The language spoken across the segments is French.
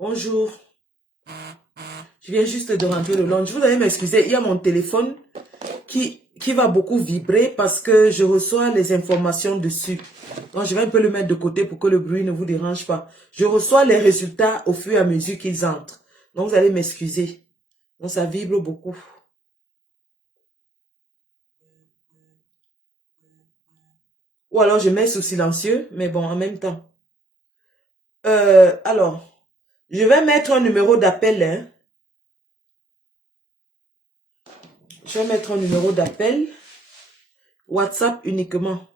Bonjour. Je viens juste de rentrer de Londres. Vous allez m'excuser, il y a mon téléphone qui va beaucoup vibrer parce que je reçois les informations dessus. Donc, je vais un peu le mettre de côté pour que le bruit ne vous dérange pas. Je reçois les résultats au fur et à mesure qu'ils entrent. Donc, vous allez m'excuser. Donc, ça vibre beaucoup. Ou alors, je mets sous silencieux, mais bon, en même temps. Alors, je vais mettre un numéro d'appel, hein. Je vais mettre un numéro d'appel. WhatsApp uniquement.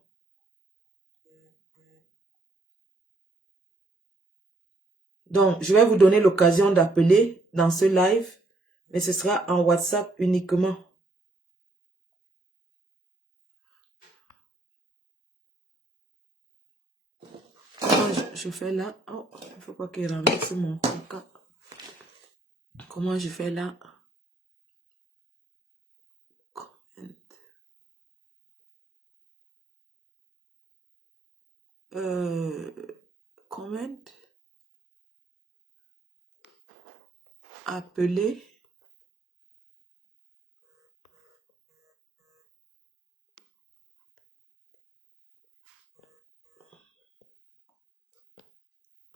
Donc, je vais vous donner l'occasion d'appeler dans ce live, mais ce sera en WhatsApp uniquement. Comment je fais là? Oh, il ne faut pas qu'il renverse mon cas. Comment je fais là? Comment? Appeler.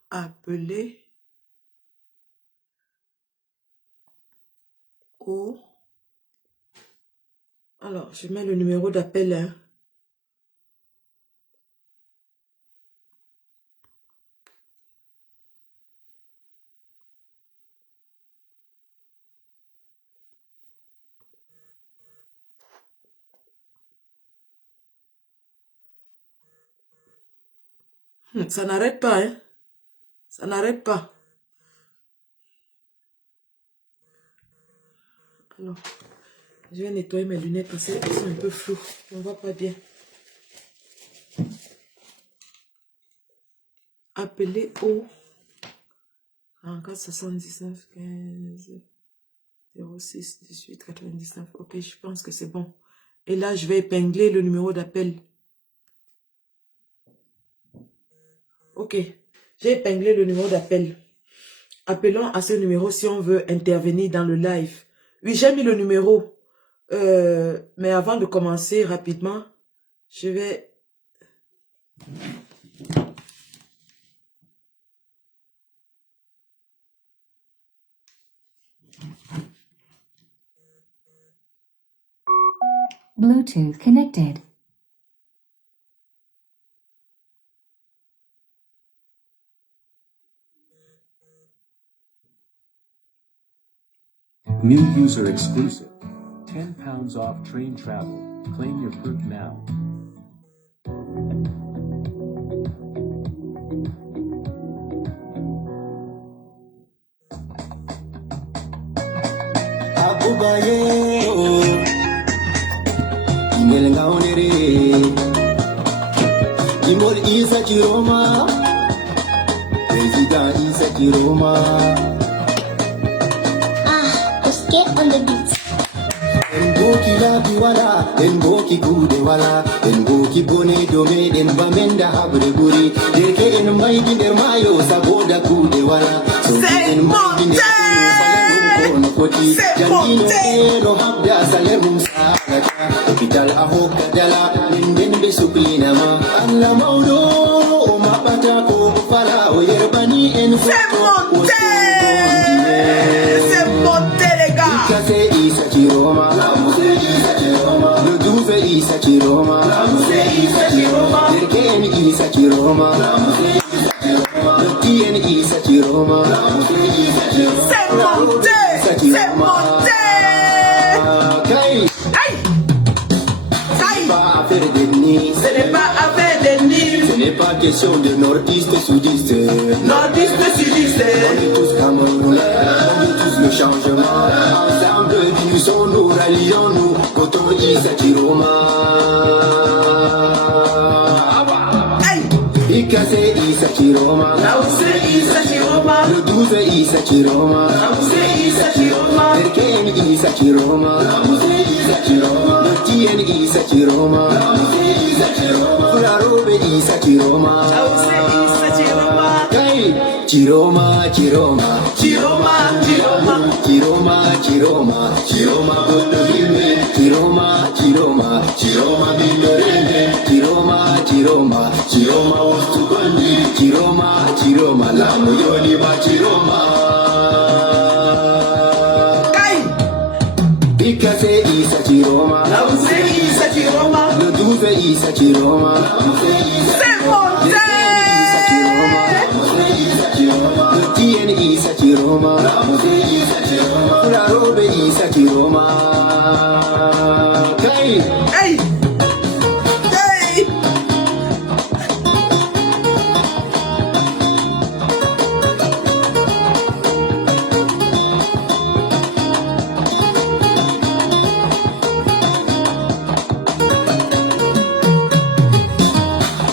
Appeler au... Alors, je mets le numéro d'appel, hein. Ça n'arrête pas, hein. Ça n'arrête pas. Alors, je vais nettoyer mes lunettes parce qu'elles sont un peu floues. On ne voit pas bien. Appeler au 44 79 15 06 18 99. Ok, je pense que c'est bon. Et là, je vais épingler le numéro d'appel. Ok, j'ai épinglé le numéro d'appel. Appelons à ce numéro si on veut intervenir dans le live. Oui, j'ai mis le numéro. Mais avant de commencer rapidement, je vais... Bluetooth connected. New user exclusive. £10 off train travel. Claim your proof now. Imol Isa Chiroma, President Isa Chiroma. Just get on the beat. Engoki labi wala, engoki kude wala, engoki bone dome den bamenda habre guri. Deke en maigi der mayo saboda kude wala. C'est monté! kono foti C'est jangino monté. eno habda salemum salaka hospital ahoka dala linden be suklinama alla mawdo o mabata ko fala o yerbani en C'est monté. C'est monté, les gars. Ikase isa chiroma le 12 isa chiroma derken isa chiroma le tien isa chiroma C'est monté. C'est monté. Kai Aïe. Aïe. pas affaire d'ethnie, Ce n'est pas affaire de Nil. ce n'est pas question de nordiste sudiste. Nordiste, sudiste. On est tous Camerounais, on est tous le changement. Ensemble, unissons-nous, rallions-nous, coton Isa Chiroma. Aïe. Ikase Isa Chiroma, Là où c'est Issa Chiroma. le 12 Isa Chiroma, Là où c'est Issa Chiroma. Derken Isa Chiroma, le tien Isa Chiroma, Fularobe Isa Chiroma. Là où c'est Issa Chiroma. Kai Chiroma, Chiroma, Chiroma, Chiroma. Chiroma, Chiroma, Chiroma, Godolime, Chiroma, Chiroma, Chiroma, Bindoreme, Chiroma, Chiroma, Chiroma, Ostugondi, Chiroma, Chiroma, la Moyoni, ma Chiroma. Aïe. Ikase Isa Chiroma, Là où c'est Issa Chiroma. le 12 Isa Chiroma, C'est monté. le tien Isa Chiroma, la robe Isa Chiroma. Kai Aïe. Aïe.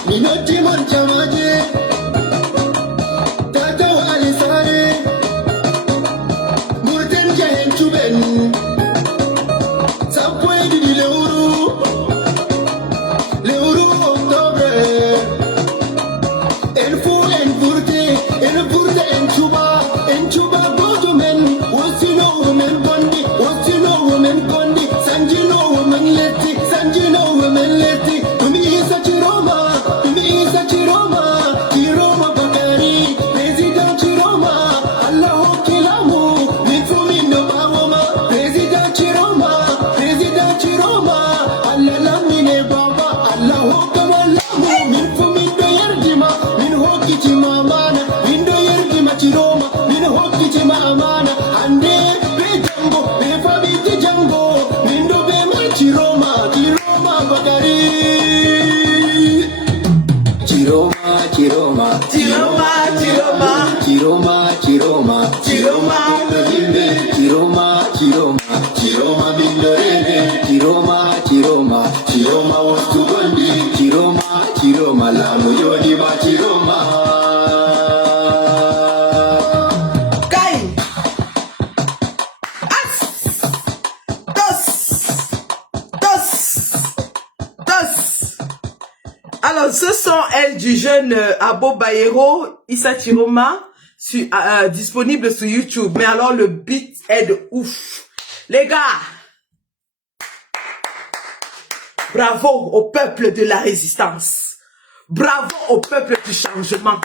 Minoti Manchamaje, Tato Alisare, Murten Jahen Chuben, Sapwe di Leuru Octobre, En Furte, En Chuba Botumen, Wasino women Kondi, Sanjino women Leti, Tumi Isa Chiroma Bakari, President Chiroma, Allah Kilamu, Mitfumindo Bawoma, President Chiroma, Allah Lamine Baba, Allah Kamalamu, Mitfumindo Yerdima, Min Hokichima Amana, Mindo Yerdima Chiroma, Min Hokichima Amana, Ande Bejambo, Befabiti Jambo, Mindo Bema Chiroma Bakari. Chiroma, Chiroma, Chiroma. Chiroma Bindoreme, Chiroma Ostugondi, Chiroma la Moyoni ma Chiroma. Caille. As. Dos. Alors, ce sont elles du jeune Abo Bayero, Issa Chiroma, disponible sur YouTube. Mais alors, le beat est de ouf. Les gars, bravo au peuple de la résistance. Bravo au peuple du changement.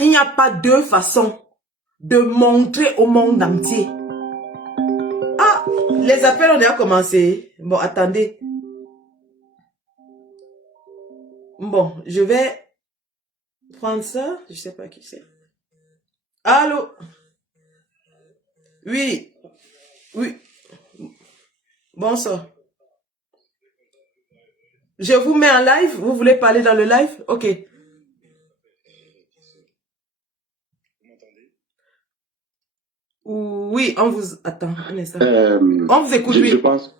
Il n'y a pas deux façons de montrer au monde entier. Ah, les appels ont déjà commencé. Bon, attendez. Bon, je vais prendre ça. Je sais pas qui c'est. Allô? Oui. Bonsoir. Je vous mets en live. Vous voulez parler dans le live? Ok. Oui, on vous attend un instant. On vous écoute, Je oui. pense,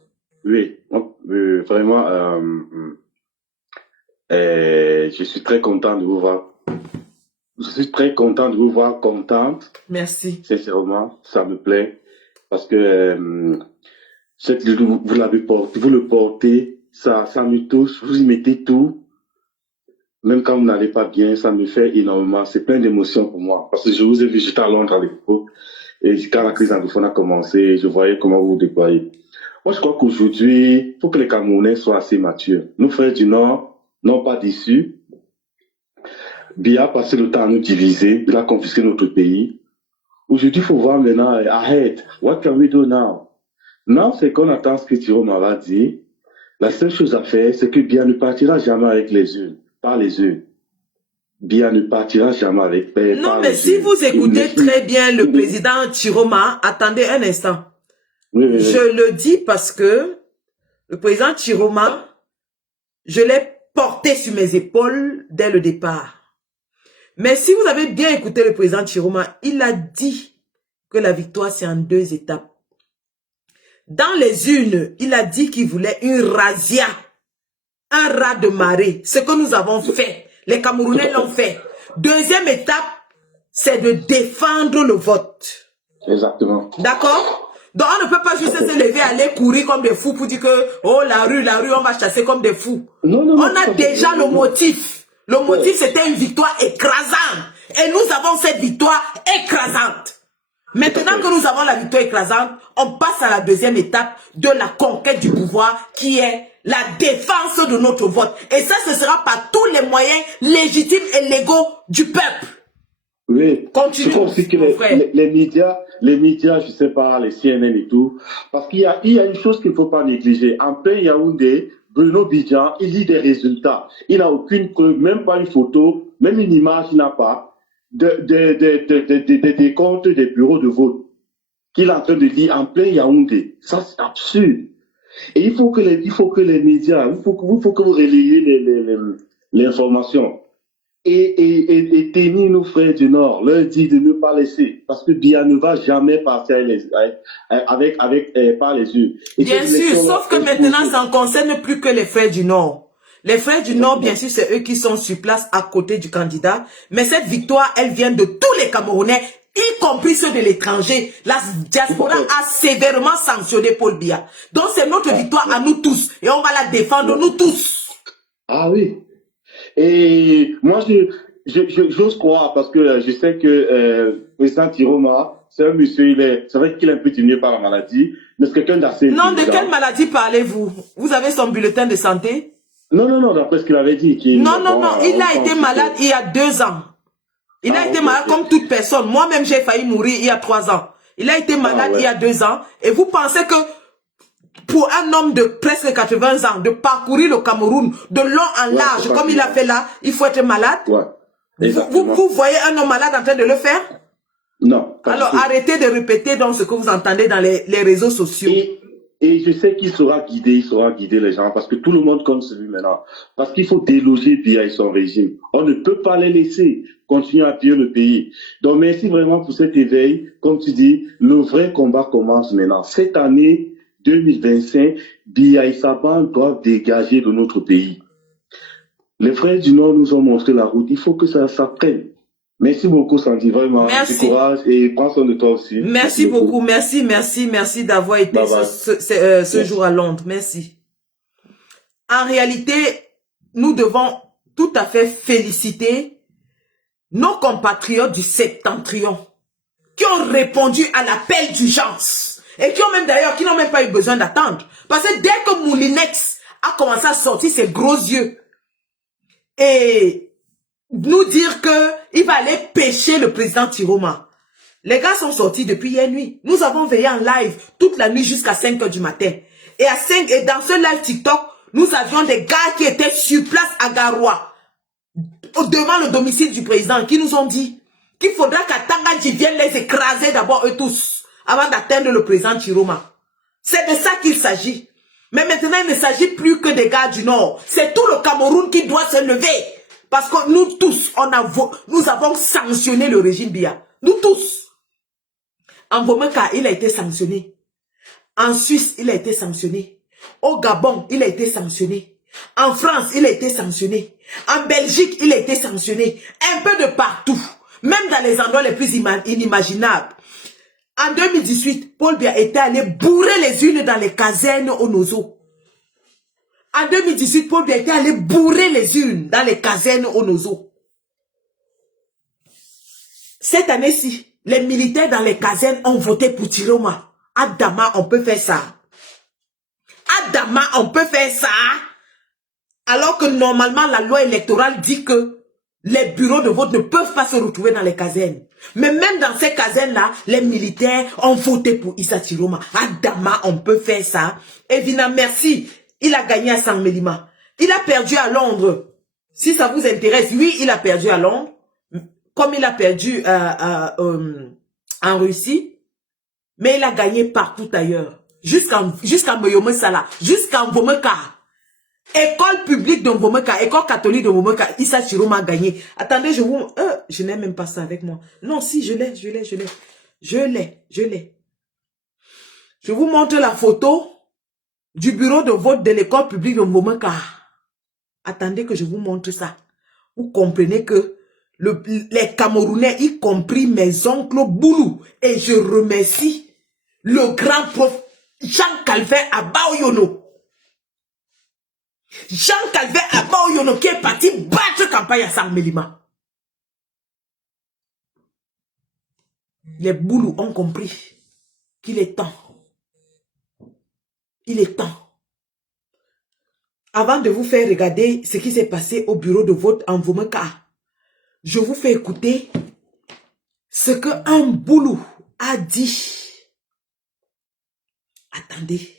oui, vraiment, je suis très content de vous voir. Je suis très content de vous voir contente. Merci. Sincèrement, ça me plaît parce que vous l'avez porté, vous le portez, ça nous touche, vous y mettez tout. Même quand vous n'allez pas bien, ça me fait énormément. C'est plein d'émotions pour moi parce que je vous ai vu, j'étais à Londres à l'époque. Et quand la crise anglophone a commencé, je voyais comment vous vous déployez. Moi, je crois qu'aujourd'hui, il faut que les Camerounais soient assez matures. Nos frères du Nord n'ont pas déçu. Biya a passé le temps à nous diviser. Il a confisqué notre pays. Aujourd'hui, il faut voir maintenant, ahead. What can we do now? Now, c'est qu'on attend ce que Thierry m'avait dit. La seule chose à faire, c'est que Biya ne partira jamais avec les urnes, par les urnes. Biya ne partira jamais avec Non, par mais les si urnes. vous écoutez Il- très bien le il- président Chiroma, attendez un instant. Oui, oui, oui. Je le dis parce que le président Chiroma, je l'ai porté sur mes épaules dès le départ. Mais si vous avez bien écouté le président Chiroma, il a dit que la victoire, c'est en 2 étapes. Dans les urnes, il a dit qu'il voulait une razzia, un raz de marée. Ce que nous avons fait, les Camerounais l'ont fait. Deuxième étape, c'est de défendre le vote. Exactement. D'accord? Donc on ne peut pas juste se lever, aller courir comme des fous pour dire que, oh la rue, on va chasser comme des fous. Non, non, non. On a déjà le motif. Le motif, c'était une victoire écrasante. Et nous avons cette victoire écrasante. Maintenant que nous avons la victoire écrasante, on passe à la deuxième étape de la conquête du pouvoir qui est la défense de notre vote. Et ça, ce sera par tous les moyens légitimes et légaux du peuple. Oui. Continue, Je crois aussi que mon frère. les médias, je sais pas, les CNN et tout, parce qu'il y a une chose qu'il ne faut pas négliger. En plein Yaoundé, Bruno Bidjan, il lit des résultats. Il n'a aucune preuve, même pas une photo, même une image, il n'a pas des comptes des bureaux de vote qu'il est en train de lire en plein Yaoundé. Ça, c'est absurde. Et il faut que les médias, il faut que vous relayez l'information. Et tenir nos frères du Nord, leur dire de ne pas laisser, parce que Biya ne va jamais partir par les yeux. Et Bien sûr, sauf que maintenant, ça ne concerne plus que les frères du Nord. Les frères du Nord, bien sûr, c'est eux qui sont sur place à côté du candidat. Mais cette victoire, elle vient de tous les Camerounais, y compris ceux de l'étranger. La diaspora a sévèrement sanctionné Paul Biya. Donc, c'est notre victoire à nous tous. Et on va la défendre, nous tous. Ah oui. Et moi, j'ose croire, parce que je sais que président Tiroma, c'est un monsieur, c'est vrai qu'il est un peu diminué par la maladie, mais c'est quelqu'un d'assez Non, de intelligent. quelle maladie parlez-vous? Vous avez son bulletin de santé? Non, d'après ce qu'il avait dit. Non, il a été malade il y a 2 ans. Il a été malade comme toute personne. Moi-même, j'ai failli mourir il y a 3 ans. Il a été malade il y a 2 ans. Et vous pensez que pour un homme de presque 80 ans, de parcourir le Cameroun de long en large, comme il a fait là, il faut être malade? Ouais. Vous voyez un homme malade en train de le faire? Non. Alors arrêtez de répéter donc ce que vous entendez dans les réseaux sociaux. Et je sais qu'il saura guider les gens, parce que tout le monde compte sur lui maintenant. Parce qu'il faut déloger Biya et son régime. On ne peut pas les laisser continuer à piller le pays. Donc merci vraiment pour cet éveil. Comme tu dis, le vrai combat commence maintenant. Cette année 2025, Biya et sa bande doivent dégager de notre pays. Les frères du Nord nous ont montré la route. Il faut que ça prenne. Merci beaucoup, Sandy, vraiment. Merci. Du courage et prends soin de toi aussi. Merci beaucoup. Merci d'avoir été Bye bye. ce jour à Londres. Merci. En réalité, nous devons tout à fait féliciter nos compatriotes du Septentrion qui ont répondu à l'appel d'urgence et qui n'ont même pas eu besoin d'attendre. Parce que dès que Moulinex a commencé à sortir ses gros yeux et nous dire que il va aller pêcher le président Tiroma. Les gars sont sortis depuis hier nuit. Nous avons veillé en live toute la nuit jusqu'à 5 h du matin. Et dans ce live TikTok, nous avions des gars qui étaient sur place à Garoua, devant le domicile du président, qui nous ont dit qu'il faudra qu'Atangadji vienne les écraser d'abord eux tous, avant d'atteindre le président Tiroma. C'est de ça qu'il s'agit. Mais maintenant, il ne s'agit plus que des gars du Nord. C'est tout le Cameroun qui doit se lever. Parce que nous tous, nous avons sanctionné le régime Biya. Nous tous. En Bomeka, il a été sanctionné. En Suisse, il a été sanctionné. Au Gabon, il a été sanctionné. En France, il a été sanctionné. En Belgique, il a été sanctionné. Un peu de partout. Même dans les endroits les plus inimaginables. En 2018, Paul Biya était allé bourrer les urnes dans les casernes au Nozo. En 2018, Paul Biya était allé bourrer les urnes dans les casernes au Nozo. Cette année-ci, les militaires dans les casernes ont voté pour Tiroma. Adama, on peut faire ça. Adama, on peut faire ça. Alors que normalement, la loi électorale dit que les bureaux de vote ne peuvent pas se retrouver dans les casernes. Mais même dans ces casernes-là, les militaires ont voté pour Issa Tiroma. Adama, on peut faire ça. Evina, merci. Il a gagné à Saint-Mélima. Il a perdu à Londres. Si ça vous intéresse, oui, il a perdu à Londres. Comme il a perdu en Russie. Mais il a gagné partout ailleurs. Jusqu'à Moyome Sala. Jusqu'à Mbomeka. École publique de Mbomeka. École catholique de Mbomeka. Issa Tiroma a gagné. Attendez, je n'ai même pas ça avec moi. Non, si, je l'ai. Je vous montre la photo du bureau de vote de l'école publique de Mbomeka. Attendez que je vous montre ça. Vous comprenez que les Camerounais, y compris mes oncles Boulou, et je remercie le grand prof Jean-Calvin Abaoyono. Jean-Calvin Abaoyono qui est parti battre campagne à Saint-Mélima. Les Boulous ont compris qu'il est temps. Il est temps. Avant de vous faire regarder ce qui s'est passé au bureau de vote en Mbomeka, je vous fais écouter ce qu'un Boulou a dit. Attendez.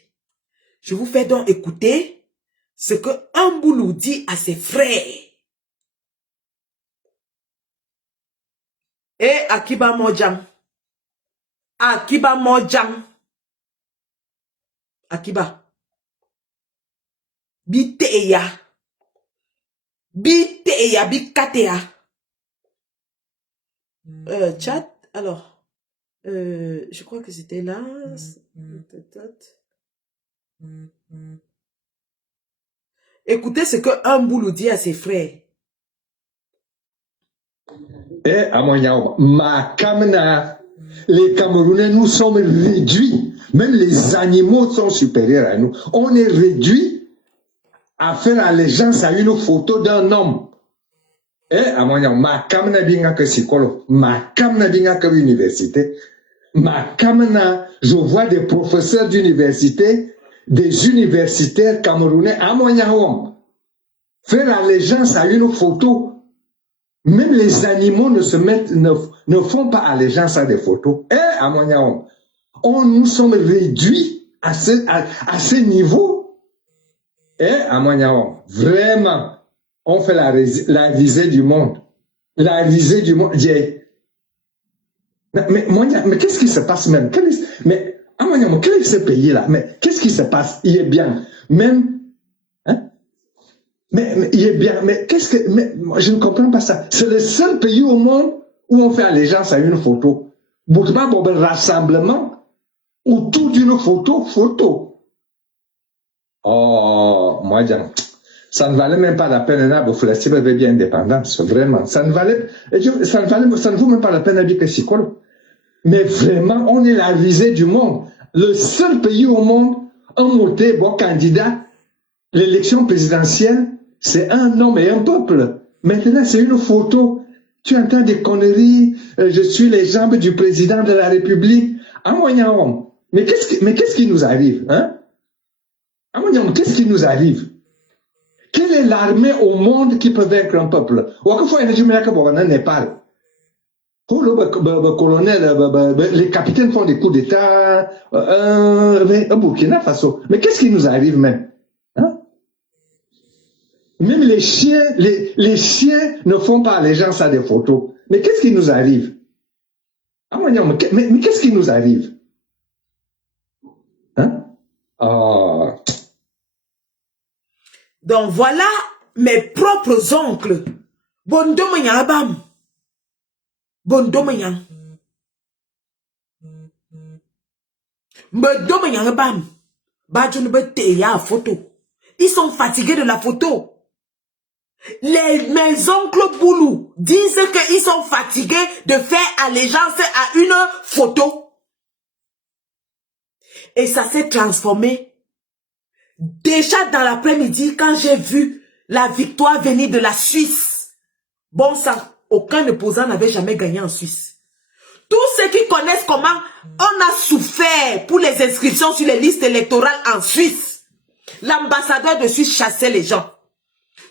Je vous fais donc écouter ce qu'un Boulou dit à ses frères. Et Akiba Mojang. Akiba Mojang. Akiba. Biteya. Biteya, bikateya. Chat, alors, je crois que c'était là. Écoutez ce qu'un Boulou dit à ses frères. Eh, Amoyao, ma Kamna, les Camerounais, nous sommes réduits. Même les animaux sont supérieurs à nous. On est réduits à faire allégeance à une photo d'un homme. Eh, Amoyao, ma Kamna binga que psychologue, ma Kamna binga que université, ma Kamna, je vois des professeurs d'université, des universitaires camerounais, Amoyao, faire allégeance à une photo. Même les animaux ne font pas allégeance à des photos. Eh, Amoyao, nous sommes réduits à ce niveau. Eh, Amoyao, vraiment, on fait la risée du monde. La risée du monde. Mais qu'est-ce qui se passe même? Mais, Amoyao, quel est ce pays-là? Mais qu'est-ce qui se passe? Il est bien. Même, hein? Mais il est bien, mais je ne comprends pas ça. C'est le seul pays au monde où on fait allégeance à une photo. Boutba bon rassemblement autour d'une photo. Oh, moi, ça ne valait même pas la peine là, vous avait bien indépendance, vraiment. Ça ne vaut même pas la peine d'habiter psychologue. Mais vraiment, on est la risée du monde. Le seul pays au monde, un moté, bon candidat, l'élection présidentielle, c'est un homme et un peuple. Maintenant, c'est une photo. Tu entends des conneries. Je suis les jambes du président de la République. Amoyam. Mais qu'est-ce qui nous arrive, hein? Amoyam, qu'est-ce qui nous arrive? Quelle est l'armée au monde qui peut vaincre un peuple? Népal. Les capitaines font des coups d'État. Burkina Faso. Mais qu'est-ce qui nous arrive même? Même les chiens ne font pas allégeance à des photos. Mais qu'est-ce qui nous arrive? Mais qu'est-ce qui nous arrive? Hein? Oh. Donc voilà mes propres oncles. Bondomayan abam. Bondomayan. Bondomayan abam. Badjoun bete ya photo. Ils sont fatigués de la photo. Mes oncles Boulou disent qu'ils sont fatigués de faire allégeance à une photo. Et ça s'est transformé. Déjà dans l'après-midi, quand j'ai vu la victoire venir de la Suisse. Bon sang, aucun opposant n'avait jamais gagné en Suisse. Tous ceux qui connaissent comment on a souffert pour les inscriptions sur les listes électorales en Suisse. L'ambassadeur de Suisse chassait les gens.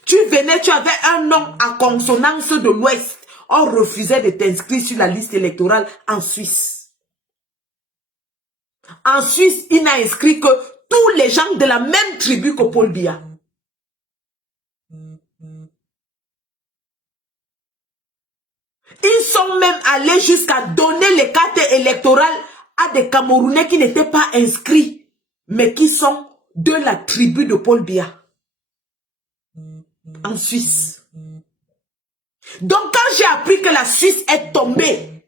Tu venais, tu avais un nom à consonance de l'Ouest. On refusait de t'inscrire sur la liste électorale en Suisse. En Suisse, il n'a inscrit que tous les gens de la même tribu que Paul Biya. Ils sont même allés jusqu'à donner les cartes électorales à des Camerounais qui n'étaient pas inscrits, mais qui sont de la tribu de Paul Biya. En Suisse. Donc quand j'ai appris que la Suisse est tombée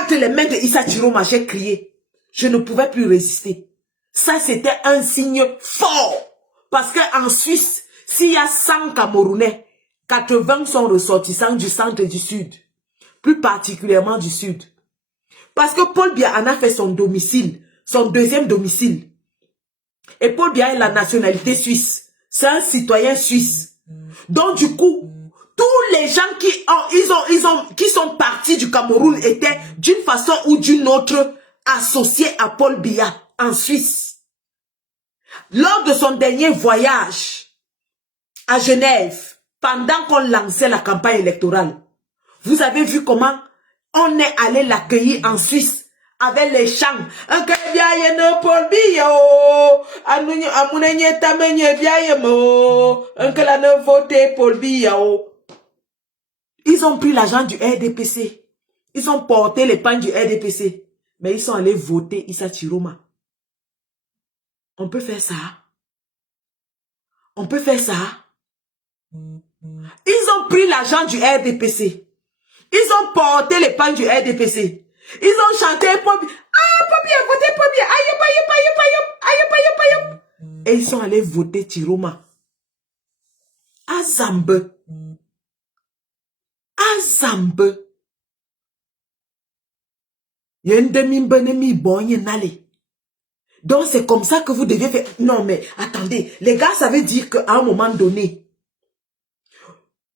entre les mains de Issa Chiroma, j'ai crié. Je ne pouvais plus résister. Ça, c'était un signe fort. Parce qu'en Suisse, s'il y a 100 Camerounais, 80 sont ressortissants du centre et du sud. Plus particulièrement du sud. Parce que Paul Biya en a fait son domicile, son deuxième domicile. Et Paul Biya a la nationalité suisse. C'est un citoyen suisse. Donc du coup, tous les gens qui sont partis du Cameroun étaient d'une façon ou d'une autre associés à Paul Biya en Suisse. Lors de son dernier voyage à Genève, pendant qu'on lançait la campagne électorale, vous avez vu comment on est allé l'accueillir en Suisse avec les chants. Ils ont pris l'argent du RDPC. Ils ont porté les pans du RDPC. Mais ils sont allés voter Issa Chiroma. On peut faire ça. On peut faire ça. Ils ont pris l'argent du RDPC. Ils ont porté les pans du RDPC. Ils ont chanté Pobi. Ah, Pobi a voté Pobi. Ayop, ayop, ayop, ayop, ayop, ayop, ayop. Et ils sont allés voter Chiroma. À Zambe. À Zambe. Donc c'est comme ça que vous devez faire. Non mais attendez, les gars, ça veut dire qu'à un moment donné,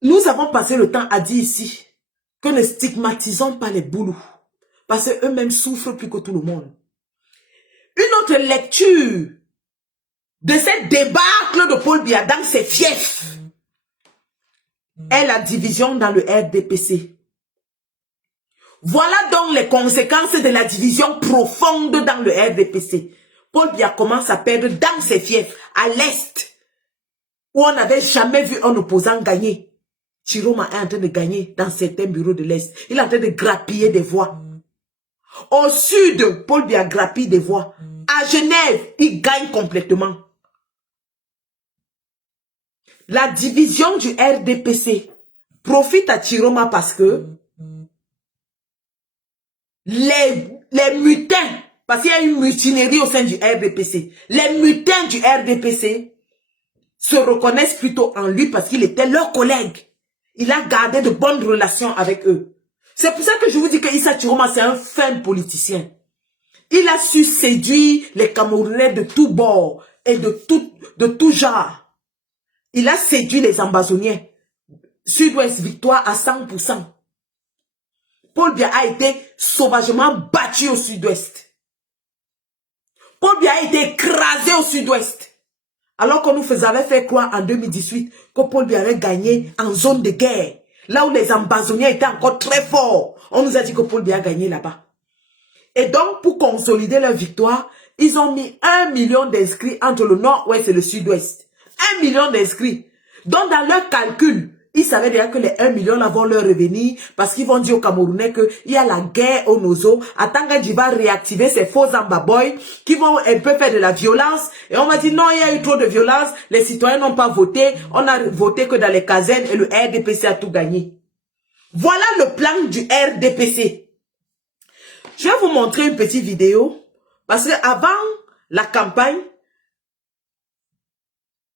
nous avons passé le temps à dire ici que ne stigmatisons pas les boulous. Parce qu'eux-mêmes souffrent plus que tout le monde. Une autre lecture de cette débâcle de Paul Biya dans ses fiefs est la division dans le RDPC. Voilà donc les conséquences de la division profonde dans le RDPC. Paul Biya commence à perdre dans ses fiefs, à l'Est, où on n'avait jamais vu un opposant gagner. Chiroma est en train de gagner dans certains bureaux de l'Est. Il est en train de grappiller des voix. Au sud, Paul Biya grappille des voix. À Genève, il gagne complètement. La division du RDPC profite à Chiroma parce que les mutins, parce qu'il y a une mutinerie au sein du RDPC, les mutins du RDPC se reconnaissent plutôt en lui parce qu'il était leur collègue. Il a gardé de bonnes relations avec eux. C'est pour ça que je vous dis que Issa Chiroma, c'est un fin politicien. Il a su séduire les Camerounais de tous bords et de tout genre. Il a séduit les Ambazoniens. Sud-Ouest victoire à 100%. Paul Biya a été sauvagement battu au Sud-Ouest. Paul Biya a été écrasé au Sud-Ouest. Alors qu'on nous avait fait croire en 2018 que Paul Biya avait gagné en zone de guerre. Là où les Ambazoniens étaient encore très forts. On nous a dit que Paul Biya a gagné là-bas. Et donc, pour consolider leur victoire, ils ont mis 1 million d'inscrits entre le nord-ouest et le sud-ouest. 1 million d'inscrits. Donc, dans leur calcul, ils savaient déjà que les 1 million là vont leur revenir parce qu'ils vont dire aux Camerounais qu'il y a la guerre au Nozo. Atangandji va réactiver ces faux ambaboys qui vont un peu faire de la violence. Et on va dire non, il y a eu trop de violence. Les citoyens n'ont pas voté. On a voté que dans les casernes et le RDPC a tout gagné. Voilà le plan du RDPC. Je vais vous montrer une petite vidéo parce que avant la campagne,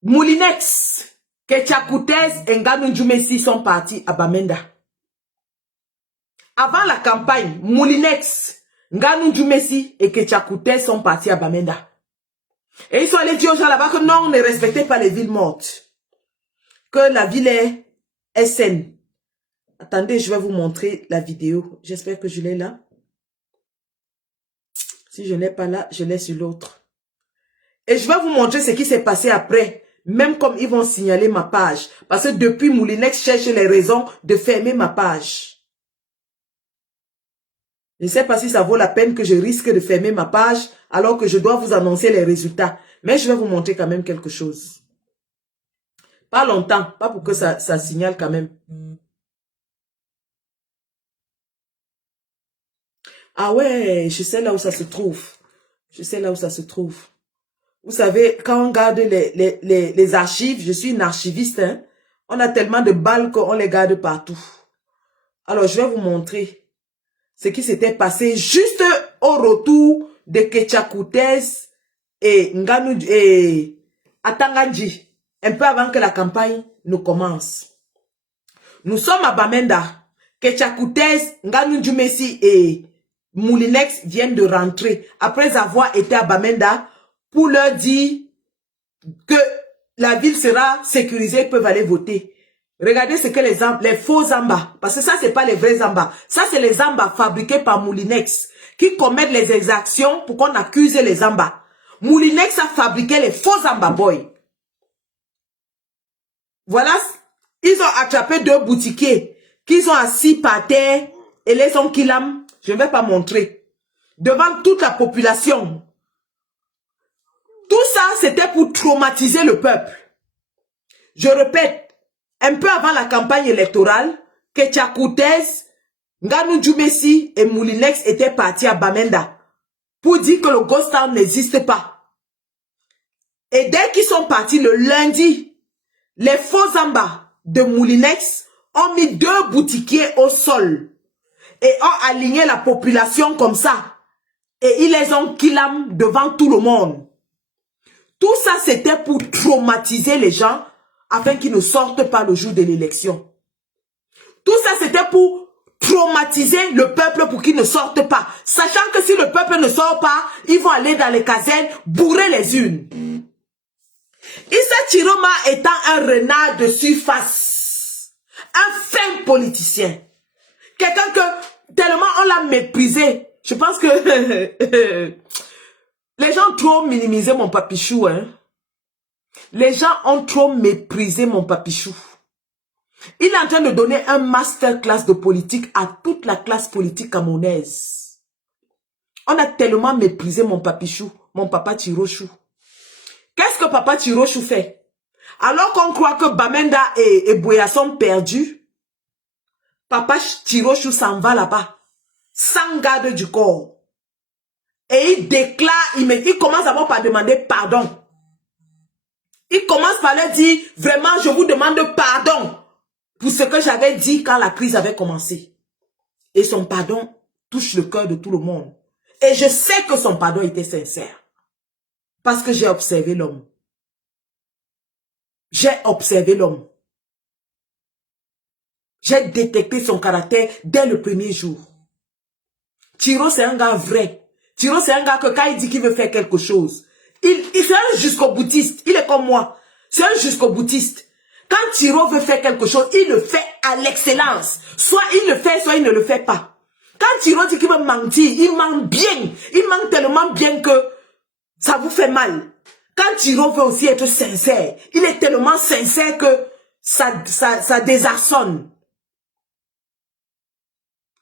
Moulinex, Ketchakoutez et Nganou Djoumessi sont partis à Bamenda. Avant la campagne, Moulinex, Nganou Djoumessi et Ketchakoutez sont partis à Bamenda. Et ils sont allés dire aux gens là-bas que non, on ne respectait pas les villes mortes. Que la ville est saine. Attendez, je vais vous montrer la vidéo. J'espère que je l'ai là. Si je n'ai pas là, je l'ai sur l'autre. Et je vais vous montrer ce qui s'est passé après. Même comme ils vont signaler ma page. Parce que depuis, Moulinex cherche les raisons de fermer ma page. Je ne sais pas si ça vaut la peine que je risque de fermer ma page alors que je dois vous annoncer les résultats. Mais je vais vous montrer quand même quelque chose. Pas longtemps, pas pour que ça signale quand même. Ah ouais, je sais là où ça se trouve. Je sais là où ça se trouve. Vous savez, quand on garde les archives, je suis une archiviste, hein, on a tellement de balles qu'on les garde partout. Alors, je vais vous montrer ce qui s'était passé juste au retour de Ketchakoutez et Nganou et Atanganji, un peu avant que la campagne ne commence. Nous sommes à Bamenda. Ketchakoutez, Nganou Messi et Moulinex viennent de rentrer après avoir été à Bamenda pour leur dire que la ville sera sécurisée, ils peuvent aller voter. Regardez ce que les faux Zamba, parce que ça, c'est pas les vrais Zamba. Ça, c'est les Zamba fabriqués par Moulinex, qui commettent les exactions pour qu'on accuse les Zamba. Moulinex a fabriqué les faux Zamba boy. Voilà, ils ont attrapé 2 boutiquiers, qu'ils ont assis par terre, et les ont killam, je ne vais pas montrer, devant toute la population. Tout ça, c'était pour traumatiser le peuple. Je répète, un peu avant la campagne électorale, Ketchakoutez, Nganou Messi et Moulinex étaient partis à Bamenda pour dire que le Ghost Town n'existe pas. Et dès qu'ils sont partis le lundi, les faux Zamba de Moulinex ont mis 2 boutiquiers au sol et ont aligné la population comme ça. Et ils les ont killam devant tout le monde. Tout ça, c'était pour traumatiser les gens afin qu'ils ne sortent pas le jour de l'élection. Tout ça, c'était pour traumatiser le peuple pour qu'ils ne sortent pas. Sachant que si le peuple ne sort pas, ils vont aller dans les casernes bourrer les urnes. Issa Chiroma étant un renard de surface, un fin politicien, quelqu'un que tellement on l'a méprisé, je pense que les gens ont trop minimisé mon papichou, hein. Les gens ont trop méprisé mon papichou. Il est en train de donner un masterclass de politique à toute la classe politique camerounaise. On a tellement méprisé mon papichou, mon papa Tirochou. Qu'est-ce que papa Tirochou fait? Alors qu'on croit que Bamenda et Boya sont perdus, papa Tirochou s'en va là-bas, sans garde du corps. Et il déclare, il commence d'abord par demander pardon. Il commence par leur dire, vraiment, je vous demande pardon pour ce que j'avais dit quand la crise avait commencé. Et son pardon touche le cœur de tout le monde. Et je sais que son pardon était sincère. Parce que j'ai observé l'homme. J'ai observé l'homme. J'ai détecté son caractère dès le premier jour. Tiro, c'est un gars vrai. Tiro, c'est un gars que quand il dit qu'il veut faire quelque chose, c'est un jusqu'au-boutiste. Il est comme moi. C'est un jusqu'au-boutiste. Quand Tiro veut faire quelque chose, il le fait à l'excellence. Soit il le fait, soit il ne le fait pas. Quand Tiro dit qu'il veut mentir, il ment bien. Il ment tellement bien que ça vous fait mal. Quand Tiro veut aussi être sincère, il est tellement sincère que ça désarçonne.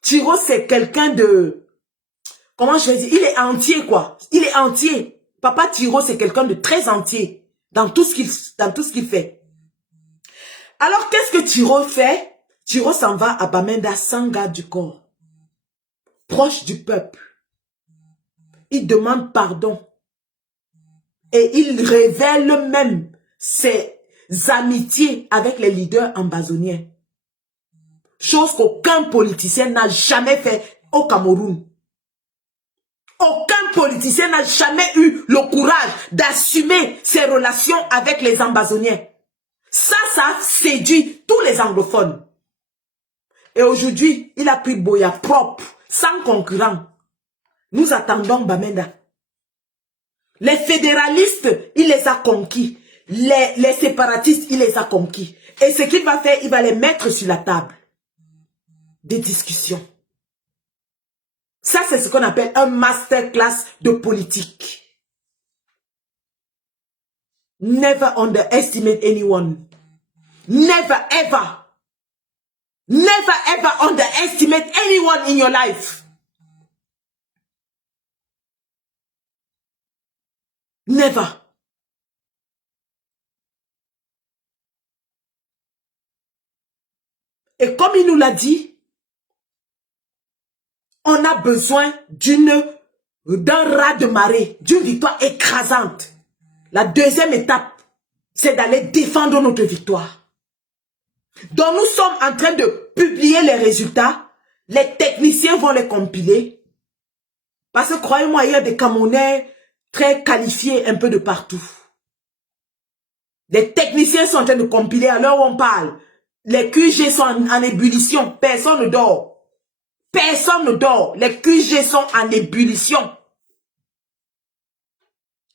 Tiro, c'est quelqu'un de... Comment je vais dire? Il est entier, quoi. Il est entier. Papa Tiro, c'est quelqu'un de très entier dans tout ce qu'il fait. Alors, qu'est-ce que Tiro fait? Tiro s'en va à Bamenda sans garde du corps. Proche du peuple. Il demande pardon. Et il révèle même ses amitiés avec les leaders ambazoniens. Chose qu'aucun politicien n'a jamais fait au Cameroun. Aucun politicien n'a jamais eu le courage d'assumer ses relations avec les ambazoniens. Ça a séduit tous les anglophones. Et aujourd'hui, il a pris Boya propre, sans concurrent. Nous attendons Bamenda. Les fédéralistes, il les a conquis. Les séparatistes, il les a conquis. Et ce qu'il va faire, il va les mettre sur la table. Des discussions. Ça, c'est ce qu'on appelle un masterclass de politique. Never underestimate anyone. Never ever. Never ever underestimate anyone in your life. Never. Et comme il nous l'a dit, on a besoin d'un raz de marée, d'une victoire écrasante. La deuxième étape, c'est d'aller défendre notre victoire. Donc nous sommes en train de publier les résultats. Les techniciens vont les compiler. Parce que croyez-moi, il y a des Camerounais très qualifiés un peu de partout. Les techniciens sont en train de compiler à l'heure où on parle. Les QG sont en ébullition. Personne ne dort. Personne ne dort. Les QG sont en ébullition.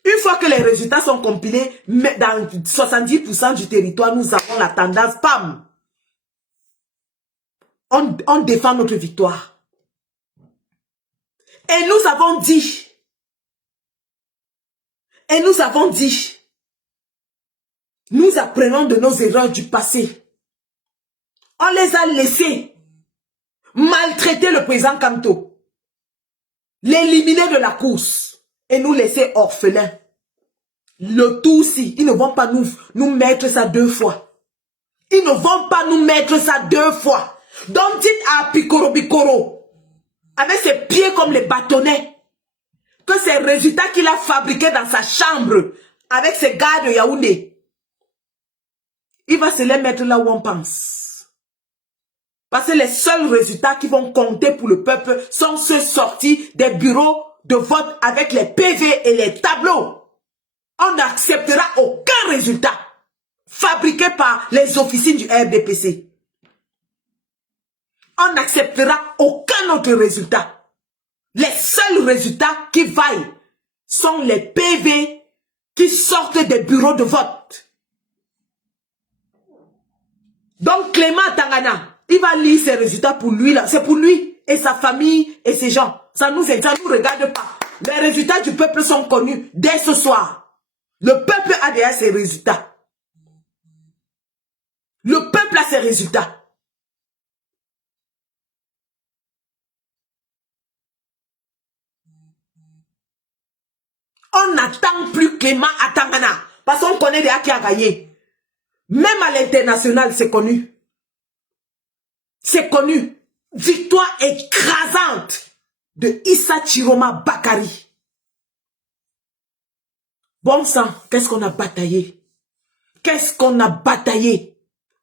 Une fois que les résultats sont compilés, dans 70% du territoire, nous avons la tendance, pam. On défend notre victoire. Et nous avons dit, nous apprenons de nos erreurs du passé. On les a laissés maltraiter le président Kamto, l'éliminer de la course et nous laisser orphelins. Le tout aussi, ils ne vont pas nous mettre ça deux fois. Ils ne vont pas nous mettre ça deux fois. Donc dites à Pikoro Bikoro, avec ses pieds comme les bâtonnets, que ces résultats qu'il a fabriqués dans sa chambre, avec ses gars de Yaoundé, il va se les mettre là où on pense. Parce que les seuls résultats qui vont compter pour le peuple sont ceux sortis des bureaux de vote avec les PV et les tableaux. On n'acceptera aucun résultat fabriqué par les officines du RDPC. On n'acceptera aucun autre résultat. Les seuls résultats qui vaillent sont les PV qui sortent des bureaux de vote. Donc Clément Tangana, il va lire ces résultats pour lui là. C'est pour lui et sa famille et ses gens. Ça nous regarde pas. Les résultats du peuple sont connus dès ce soir. Le peuple a déjà ses résultats. Le peuple a ses résultats. On n'attend plus Clément à Tangana. Parce qu'on connaît déjà qui a gagné. Même à l'international, c'est connu. C'est connu. Victoire écrasante de Issa Chiroma Bakari. Bon sang, qu'est-ce qu'on a bataillé? Qu'est-ce qu'on a bataillé?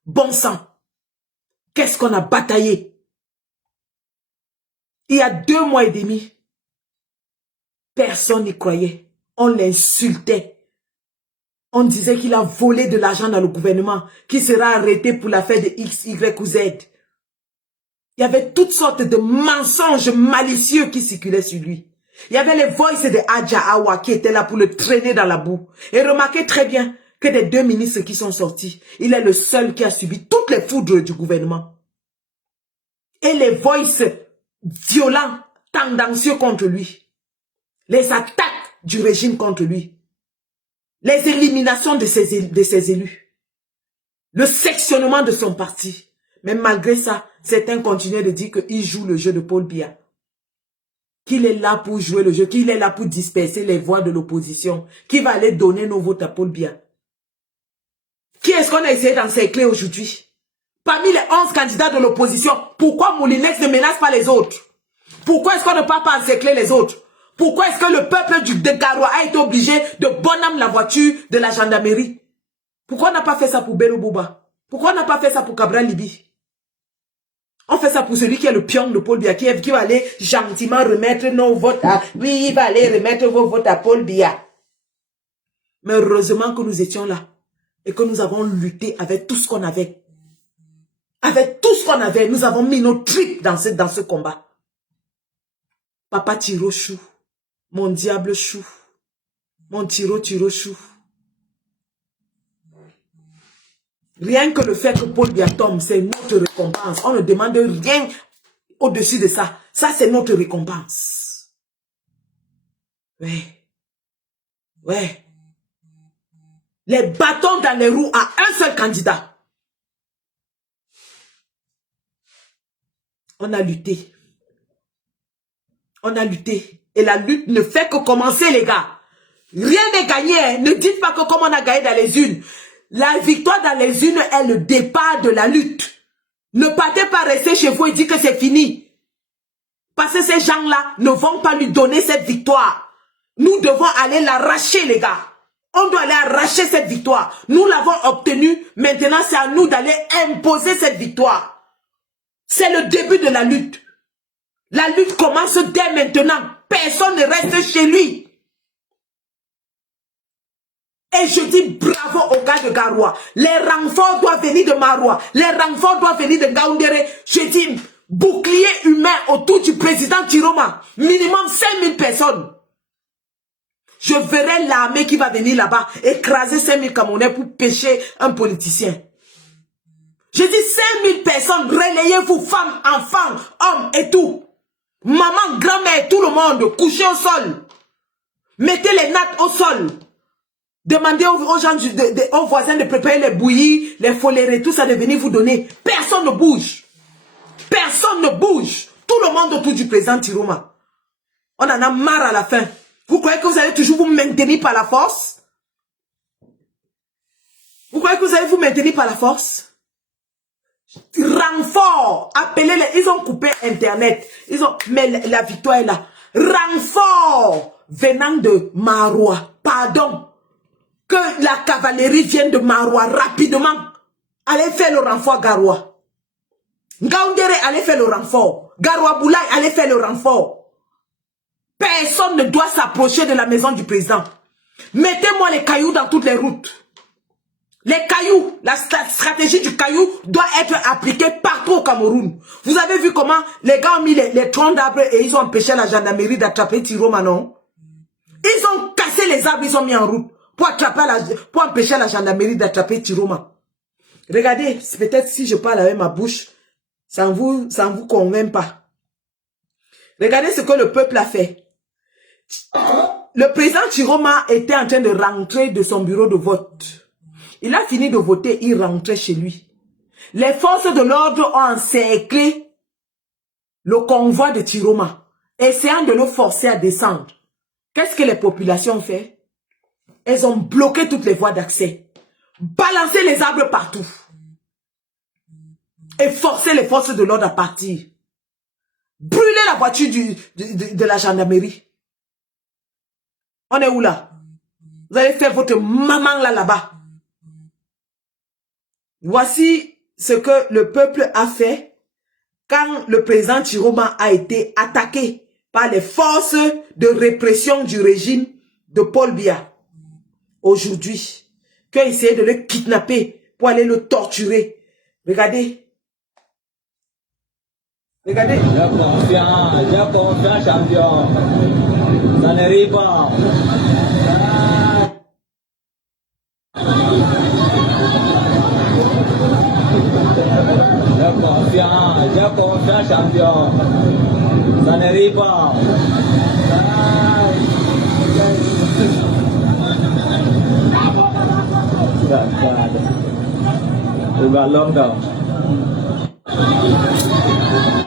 Bon sang. Qu'est-ce qu'on a bataillé? Il y a 2 mois et demi, personne n'y croyait. On l'insultait. On disait qu'il a volé de l'argent dans le gouvernement, qu'il sera arrêté pour l'affaire de X, Y ou Z. Il y avait toutes sortes de mensonges malicieux qui circulaient sur lui. Il y avait les voices de Adja Awa qui étaient là pour le traîner dans la boue. Et remarquez très bien que des 2 ministres qui sont sortis, il est le seul qui a subi toutes les foudres du gouvernement. Et les voices violents, tendancieux contre lui. Les attaques du régime contre lui. Les éliminations de ses élus. Le sectionnement de son parti. Mais malgré ça, certains continuaient de dire qu'il joue le jeu de Paul Biya. Qu'il est là pour jouer le jeu, qu'il est là pour disperser les voix de l'opposition, qu'il va aller donner nos votes à Paul Biya. Qui est-ce qu'on a essayé d'encercler aujourd'hui? Parmi les 11 candidats de l'opposition, pourquoi Moulinex ne menace pas les autres? Pourquoi est-ce qu'on ne peut pas encercler les autres? Pourquoi est-ce que le peuple de Garoua a été obligé de bonhomme la voiture de la gendarmerie? Pourquoi on n'a pas fait ça pour Bello Bouba? Pourquoi on n'a pas fait ça pour Cabral Libi? On fait ça pour celui qui est le pion de Paul Biya, qui va aller gentiment remettre nos votes à... Oui, il va aller remettre vos votes à Paul Biya. Mais heureusement que nous étions là et que nous avons lutté avec tout ce qu'on avait. Avec tout ce qu'on avait, nous avons mis nos tripes dans ce combat. Papa Tiro Chou, mon diable chou, mon Tiro chou. Rien que le fait que Paul Biya tombe, c'est notre récompense. On ne demande rien au-dessus de ça. Ça, c'est notre récompense. Ouais. Ouais. Les bâtons dans les roues à un seul candidat. On a lutté. On a lutté. Et la lutte ne fait que commencer, les gars. Rien n'est gagné. Ne dites pas que comme on a gagné dans les urnes. La victoire dans les urnes est le départ de la lutte. Ne partez pas rester chez vous et dire que c'est fini. Parce que ces gens-là ne vont pas lui donner cette victoire. Nous devons aller l'arracher, les gars. On doit aller arracher cette victoire. Nous l'avons obtenue. Maintenant, c'est à nous d'aller imposer cette victoire. C'est le début de la lutte. La lutte commence dès maintenant. Personne ne reste chez lui. Et je dis bravo aux gars de Garoua. Les renforts doivent venir de Maroua. Les renforts doivent venir de Ngaoundéré. Je dis bouclier humain autour du président Tiroma. Minimum 5000 personnes. Je verrai l'armée qui va venir là-bas écraser 5000 Camerounais pour pêcher un politicien. Je dis 5000 personnes, relayez-vous, femmes, enfants, hommes et tout. Maman, grand-mère, tout le monde, couchez au sol. Mettez les nattes au sol. Demandez aux gens, aux voisins de préparer les bouillies, les folérés, tout ça de venir vous donner. Personne ne bouge. Personne ne bouge. Tout le monde autour du président Tiroma. On en a marre à la fin. Vous croyez que vous allez toujours vous maintenir par la force? Vous croyez que vous allez vous maintenir par la force? Renfort, appelez-les, ils ont coupé Internet. Mais la victoire est là. Renfort venant de Maroua. Pardon. Que la cavalerie vienne de Maroua rapidement. Allez faire le renfort Garoua. Ngaoundéré, allez faire le renfort. Garoua Boulaye, allez faire le renfort. Personne ne doit s'approcher de la maison du président. Mettez-moi les cailloux dans toutes les routes. Les cailloux, la stratégie du caillou doit être appliquée partout au Cameroun. Vous avez vu comment les gars ont mis les troncs d'arbres et ils ont empêché la gendarmerie d'attraper Tiroma, non? Ils ont cassé les arbres, ils ont mis en route pour empêcher la gendarmerie d'attraper Tiroma. Regardez, peut-être si je parle avec ma bouche, ça ne vous convainc pas. Regardez ce que le peuple a fait. Le président Tiroma était en train de rentrer de son bureau de vote. Il a fini de voter, il rentrait chez lui. Les forces de l'ordre ont encerclé le convoi de Tiroma, essayant de le forcer à descendre. Qu'est-ce que les populations ont fait? Elles ont bloqué toutes les voies d'accès, balancé les arbres partout et forcé les forces de l'ordre à partir. Brûler la voiture de la gendarmerie. On est où là? Vous allez faire votre maman là-bas. Voici ce que le peuple a fait quand le président Tiroma a été attaqué par les forces de répression du régime de Paul Biya. Aujourd'hui, qui a essayé de le kidnapper pour aller le torturer. Regardez. Regardez. J'ai confiance, champion. Ça n'arrive pas. J'ai confiance, champion. Ça n'arrive pas.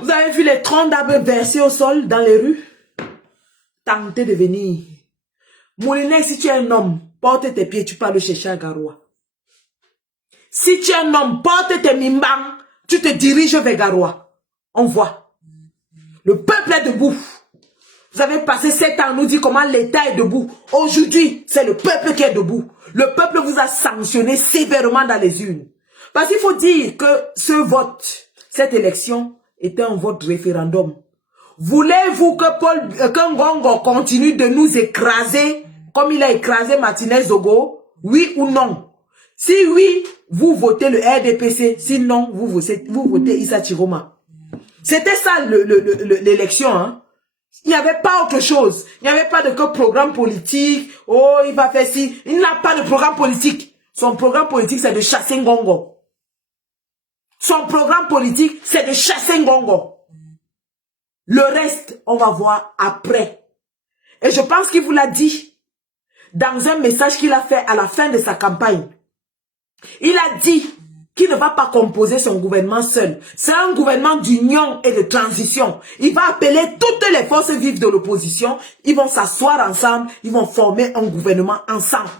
Vous avez vu les troncs d'arbres versés au sol dans les rues? Tentez de venir. Moulinet, si tu es un homme, porte tes pieds, tu parles chercher à Garoua. Si tu es un homme, porte tes mimbang, tu te diriges vers Garoua. On voit. Le peuple est debout. Vous avez passé 7 ans à nous dire comment l'État est debout. Aujourd'hui, c'est le peuple qui est debout. Le peuple vous a sanctionné sévèrement dans les urnes. Parce qu'il faut dire que ce vote, cette élection, était un vote référendum. Voulez-vous que Ngongo continue de nous écraser comme il a écrasé Martinez Zogo? Oui ou non? Si oui, vous votez le RDPC. Sinon, vous votez Issa Tiroma. C'était ça l'élection. Hein? Il n'y avait pas autre chose. Il n'y avait pas de programme politique. Oh, il va faire ci. Il n'a pas de programme politique. Son programme politique, c'est de chasser Ngongo. Son programme politique, c'est de chasser Ngongo. Le reste, on va voir après. Et je pense qu'il vous l'a dit dans un message qu'il a fait à la fin de sa campagne. Il a dit qu'il ne va pas composer son gouvernement seul. C'est un gouvernement d'union et de transition. Il va appeler toutes les forces vives de l'opposition. Ils vont s'asseoir ensemble. Ils vont former un gouvernement ensemble.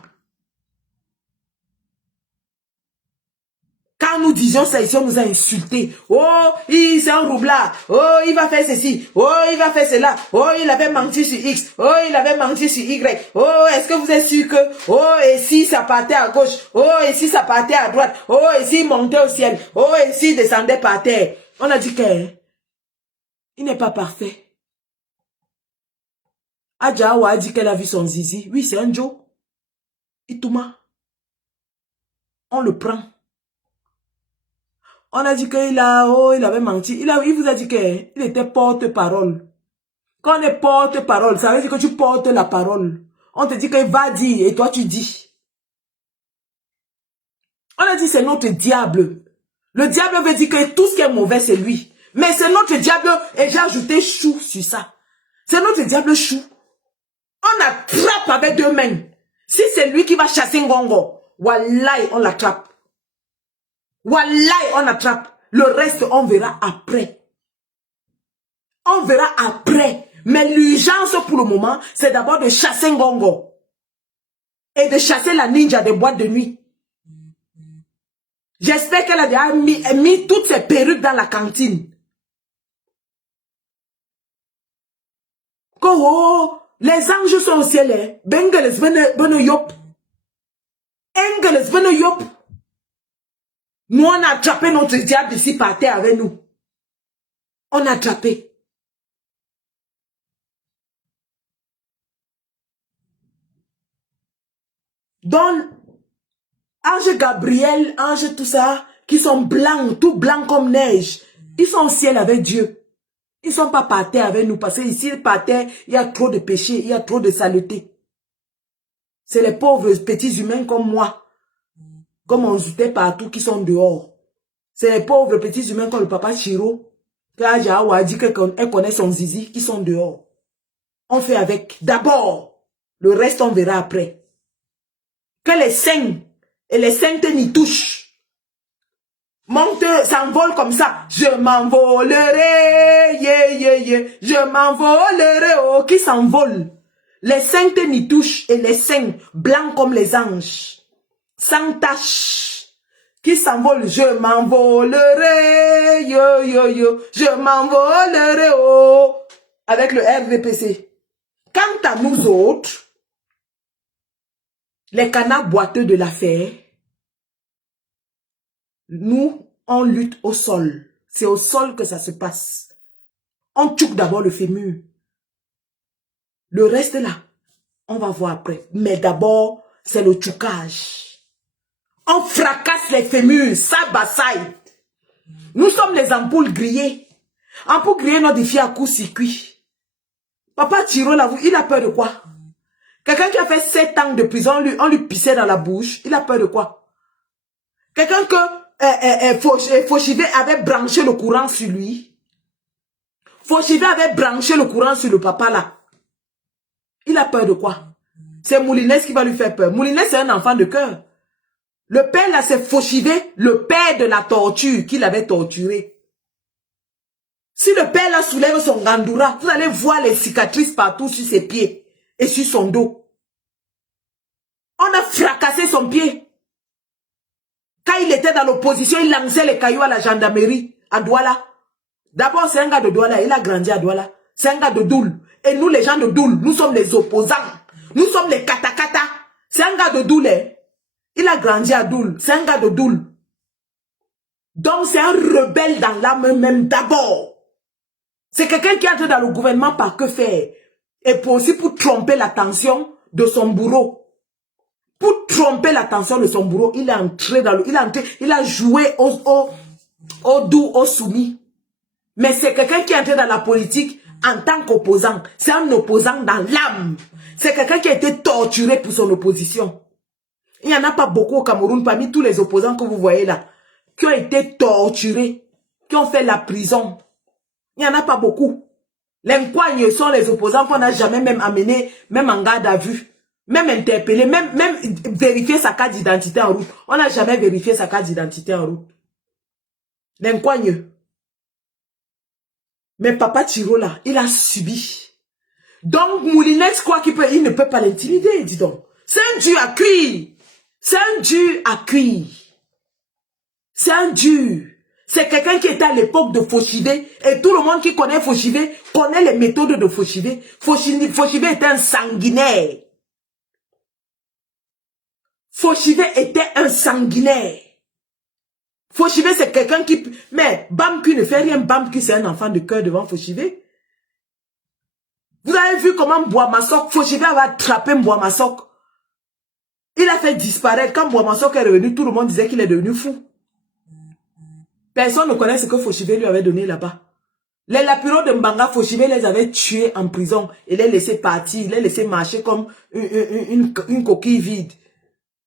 Quand nous disions ça ici, on nous a insultés. Oh, c'est un roublard. Oh, il va faire ceci. Oh, il va faire cela. Oh, il avait menti sur X. Oh, il avait menti sur Y. Oh, est-ce que vous êtes sûr que... Oh, et si ça partait à gauche. Oh, et si ça partait à droite. Oh, et s'il montait au ciel. Oh, et s'il descendait par terre. On a dit qu'il n'est pas parfait. Adjawa a dit qu'elle a vu son zizi. Oui, c'est un Joe. Itouma. On le prend. On a dit qu'il avait menti. Il vous a dit qu'il était porte-parole. Quand on est porte-parole, ça veut dire que tu portes la parole. On te dit qu'il va dire et toi tu dis. On a dit c'est notre diable. Le diable veut dire que tout ce qui est mauvais c'est lui. Mais c'est notre diable et j'ai ajouté chou sur ça. C'est notre diable chou. On attrape avec 2 mains. Si c'est lui qui va chasser Ngongo, wallahi on l'attrape. Wallahi, on attrape. Le reste, on verra après. On verra après. Mais l'urgence pour le moment, c'est d'abord de chasser Ngongo. Et de chasser la ninja des boîtes de nuit. J'espère qu'elle a déjà mis toutes ses perruques dans la cantine. Oh, les anges sont au ciel. Bengeles vene yop. Engeles vene yop. Nous, on a attrapé notre diable ici par terre avec nous. On a attrapé. Donc, ange Gabriel, ange tout ça, qui sont blancs, tout blancs comme neige, ils sont au ciel avec Dieu. Ils ne sont pas par terre avec nous parce que ici, par terre, il y a trop de péché, il y a trop de saleté. C'est les pauvres petits humains comme moi. Comme on zoutait partout, qui sont dehors. C'est les pauvres petits humains comme le papa Chiro, qui a dit qu'elle connaît son zizi, qui sont dehors. On fait avec. D'abord, le reste on verra après. Que les saints et les saintes n'y touchent. Monte, s'envole comme ça. Je m'envolerai, yeah, yeah, yeah. Je m'envolerai, oh, qui s'envole. Les saintes n'y touchent et les saints, blancs comme les anges. Sans tache, qui s'envole, je m'envolerai, yo, yo, yo, je m'envolerai, oh, avec le RDPC. Quant à nous autres, les canards boiteux de l'affaire, nous, on lutte au sol. C'est au sol que ça se passe. On tchouk d'abord le fémur. Le reste là, on va voir après. Mais d'abord, c'est le tchoukage. On fracasse les fémurs, ça bataille. Nous sommes les ampoules grillées. Ampoules grillées, notre défi à court-circuit. Papa Chiro, là, il a peur de quoi? Quelqu'un qui a fait 7 ans de prison, on lui pissait dans la bouche, il a peur de quoi? Quelqu'un que Fauchivé avait branché le courant sur lui. Fauchivé avait branché le courant sur le papa là. Il a peur de quoi? C'est Moulinès qui va lui faire peur. Moulinès, c'est un enfant de cœur. Le père là, c'est Fauchivé, le père de la torture, qui l'avait torturé. Si le père là soulève son gandoura, vous allez voir les cicatrices partout sur ses pieds et sur son dos. On a fracassé son pied. Quand il était dans l'opposition, il lançait les cailloux à la gendarmerie, à Douala. D'abord, c'est un gars de Douala, il a grandi à Douala. C'est un gars de Doul. Et nous, les gens de Doul, nous sommes les opposants. Nous sommes les katakata. C'est un gars de Doul, hein. Il a grandi à Doul. C'est un gars de Doul. Donc, c'est un rebelle dans l'âme même d'abord. C'est quelqu'un qui entre dans le gouvernement par que faire. Et aussi pour tromper l'attention de son bourreau. Pour tromper l'attention de son bourreau, il est entré dans le... Il a joué au doux, au soumis. Mais c'est quelqu'un qui est entré dans la politique en tant qu'opposant. C'est un opposant dans l'âme. C'est quelqu'un qui a été torturé pour son opposition. Il n'y en a pas beaucoup au Cameroun, parmi tous les opposants que vous voyez là, qui ont été torturés, qui ont fait la prison. Il n'y en a pas beaucoup. Les Nkwanye sont les opposants qu'on n'a jamais même amené, même en garde à vue, même interpellé, même vérifié sa carte d'identité en route. On n'a jamais vérifié sa carte d'identité en route. Les Nkwanye. Mais Papa Tiro là, il a subi. Donc Moulinex croit il ne peut pas l'intimider, dis donc. C'est un dur à cuire. C'est un dur à cuire. C'est un dur. C'est quelqu'un qui était à l'époque de Fauchivé. Et tout le monde qui connaît Fauchivé connaît les méthodes de Fauchivé. Fauchivé était un sanguinaire. Fauchivé était un sanguinaire. Fauchivé, c'est quelqu'un qui... Mais Bamku ne fait rien. Bamku, c'est un enfant de cœur devant Fauchivé. Vous avez vu comment Boamasok, Fauchivé avait attrapé Boamasok. Il a fait disparaître. Quand Boamasok est revenu, tout le monde disait qu'il est devenu fou. Personne ne connaît ce que Fauchivé lui avait donné là-bas. Les lapirons de Mbanga, Fauchivé les avait tués en prison et les laissait partir, les laissait marcher comme une coquille vide.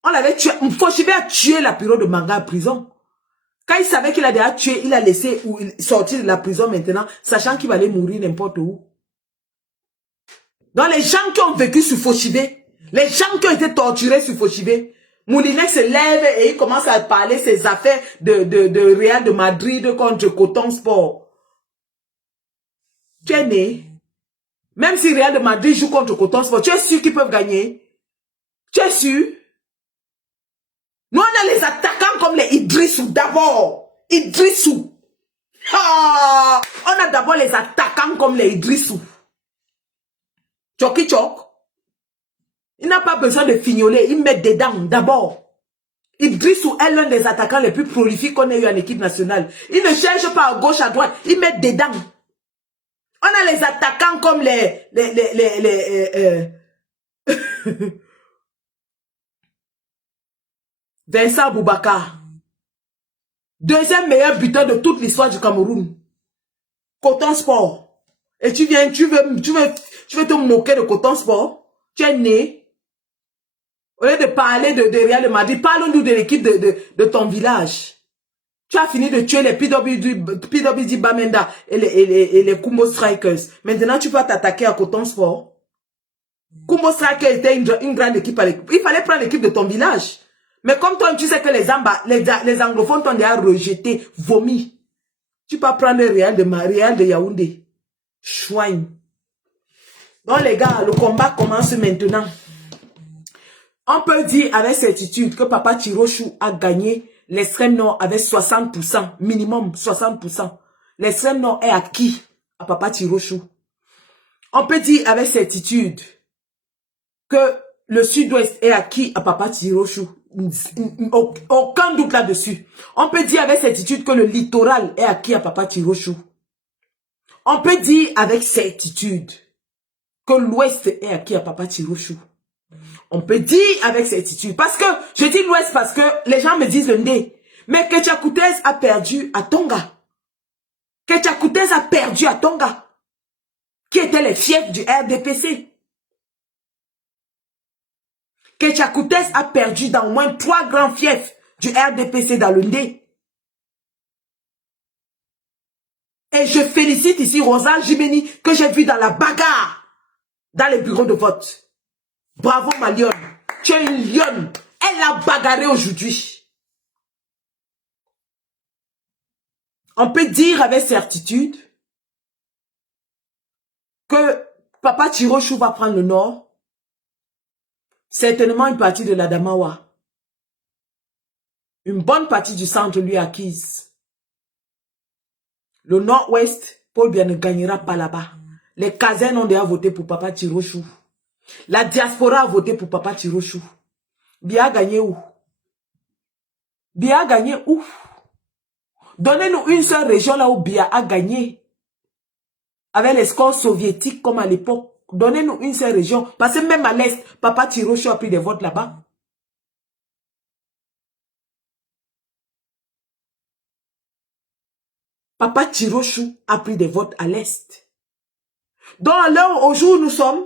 On l'avait tué. Fauchivé a tué lapirons de Mbanga en prison. Quand il savait qu'il a déjà tué, il a laissé sortir de la prison maintenant, sachant qu'il allait mourir n'importe où. Donc les gens qui ont vécu sur Fauchivé, les gens qui ont été torturés sur Fauchivé, Moulinex se lève et il commence à parler ses affaires de Real de Madrid contre Coton Sport. Tu es né. Même si Real de Madrid joue contre Coton Sport, tu es sûr qu'ils peuvent gagner? Tu es sûr? Nous, on a les attaquants comme les Idrissou d'abord. Idrissou. Ah, on a d'abord les attaquants comme les Idrissou. Choki Chok. Il n'a pas besoin de fignoler, il met dedans d'abord. Idrissou est l'un des attaquants les plus prolifiques qu'on ait eu en équipe nationale. Il ne cherche pas à gauche, à droite, il met dedans. On a les attaquants comme les Vincent Boubacar. Deuxième meilleur buteur de toute l'histoire du Cameroun. Coton Sport. Et tu viens, tu veux te moquer de Coton Sport? Tu es né. Au lieu de parler de Real de Madrid, parle-nous de l'équipe de ton village. Tu as fini de tuer les PWD Bamenda et les Kumbo Strikers. Maintenant, tu vas t'attaquer à Coton Sport. Kumbo Strikers était une grande équipe à l'équipe. Il fallait prendre l'équipe de ton village. Mais comme toi, tu sais que les anglophones t'ont déjà rejeté, vomi. Tu peux prendre le Real de Yaoundé. Chouin. Donc les gars, le combat commence maintenant. On peut dire avec certitude que Papa Tirochou a gagné l'extrême nord avec 60%, minimum 60%. L'extrême nord est acquis à Papa Tirochou. On peut dire avec certitude que le sud-ouest est acquis à Papa Tirochou. Aucun doute là-dessus. On peut dire avec certitude que le littoral est acquis à Papa Tirochou. On peut dire avec certitude que l'ouest est acquis à Papa Tirochou. On peut dire avec certitude. Parce que, je dis l'ouest parce que les gens me disent le Ndé. Mais Ketchakoutez a perdu à Tonga. Ketchakoutez a perdu à Tonga. Qui étaient les fiefs du RDPC. Ketchakoutez a perdu dans au moins 3 grands fiefs du RDPC dans le Ndé. Et je félicite ici Rosa Jimeni que j'ai vu dans la bagarre dans les bureaux de vote. Bravo ma lionne. Tu es une lionne. Elle a bagarré aujourd'hui. On peut dire avec certitude que Papa Tirochou va prendre le nord. Certainement une partie de l'Adamawa. Une bonne partie du centre lui est acquise. Le nord-ouest, Paul Biya ne gagnera pas là-bas. Les casernes ont déjà voté pour Papa Tirochou. La diaspora a voté pour Papa Tirochou. Biya a gagné où? Biya a gagné où? Donnez-nous une seule région là où Biya a gagné. Avec les scores soviétiques comme à l'époque. Donnez-nous une seule région. Parce que même à l'Est, Papa Tirochou a pris des votes là-bas. Papa Tirochou a pris des votes à l'Est. Donc là, au jour où nous sommes,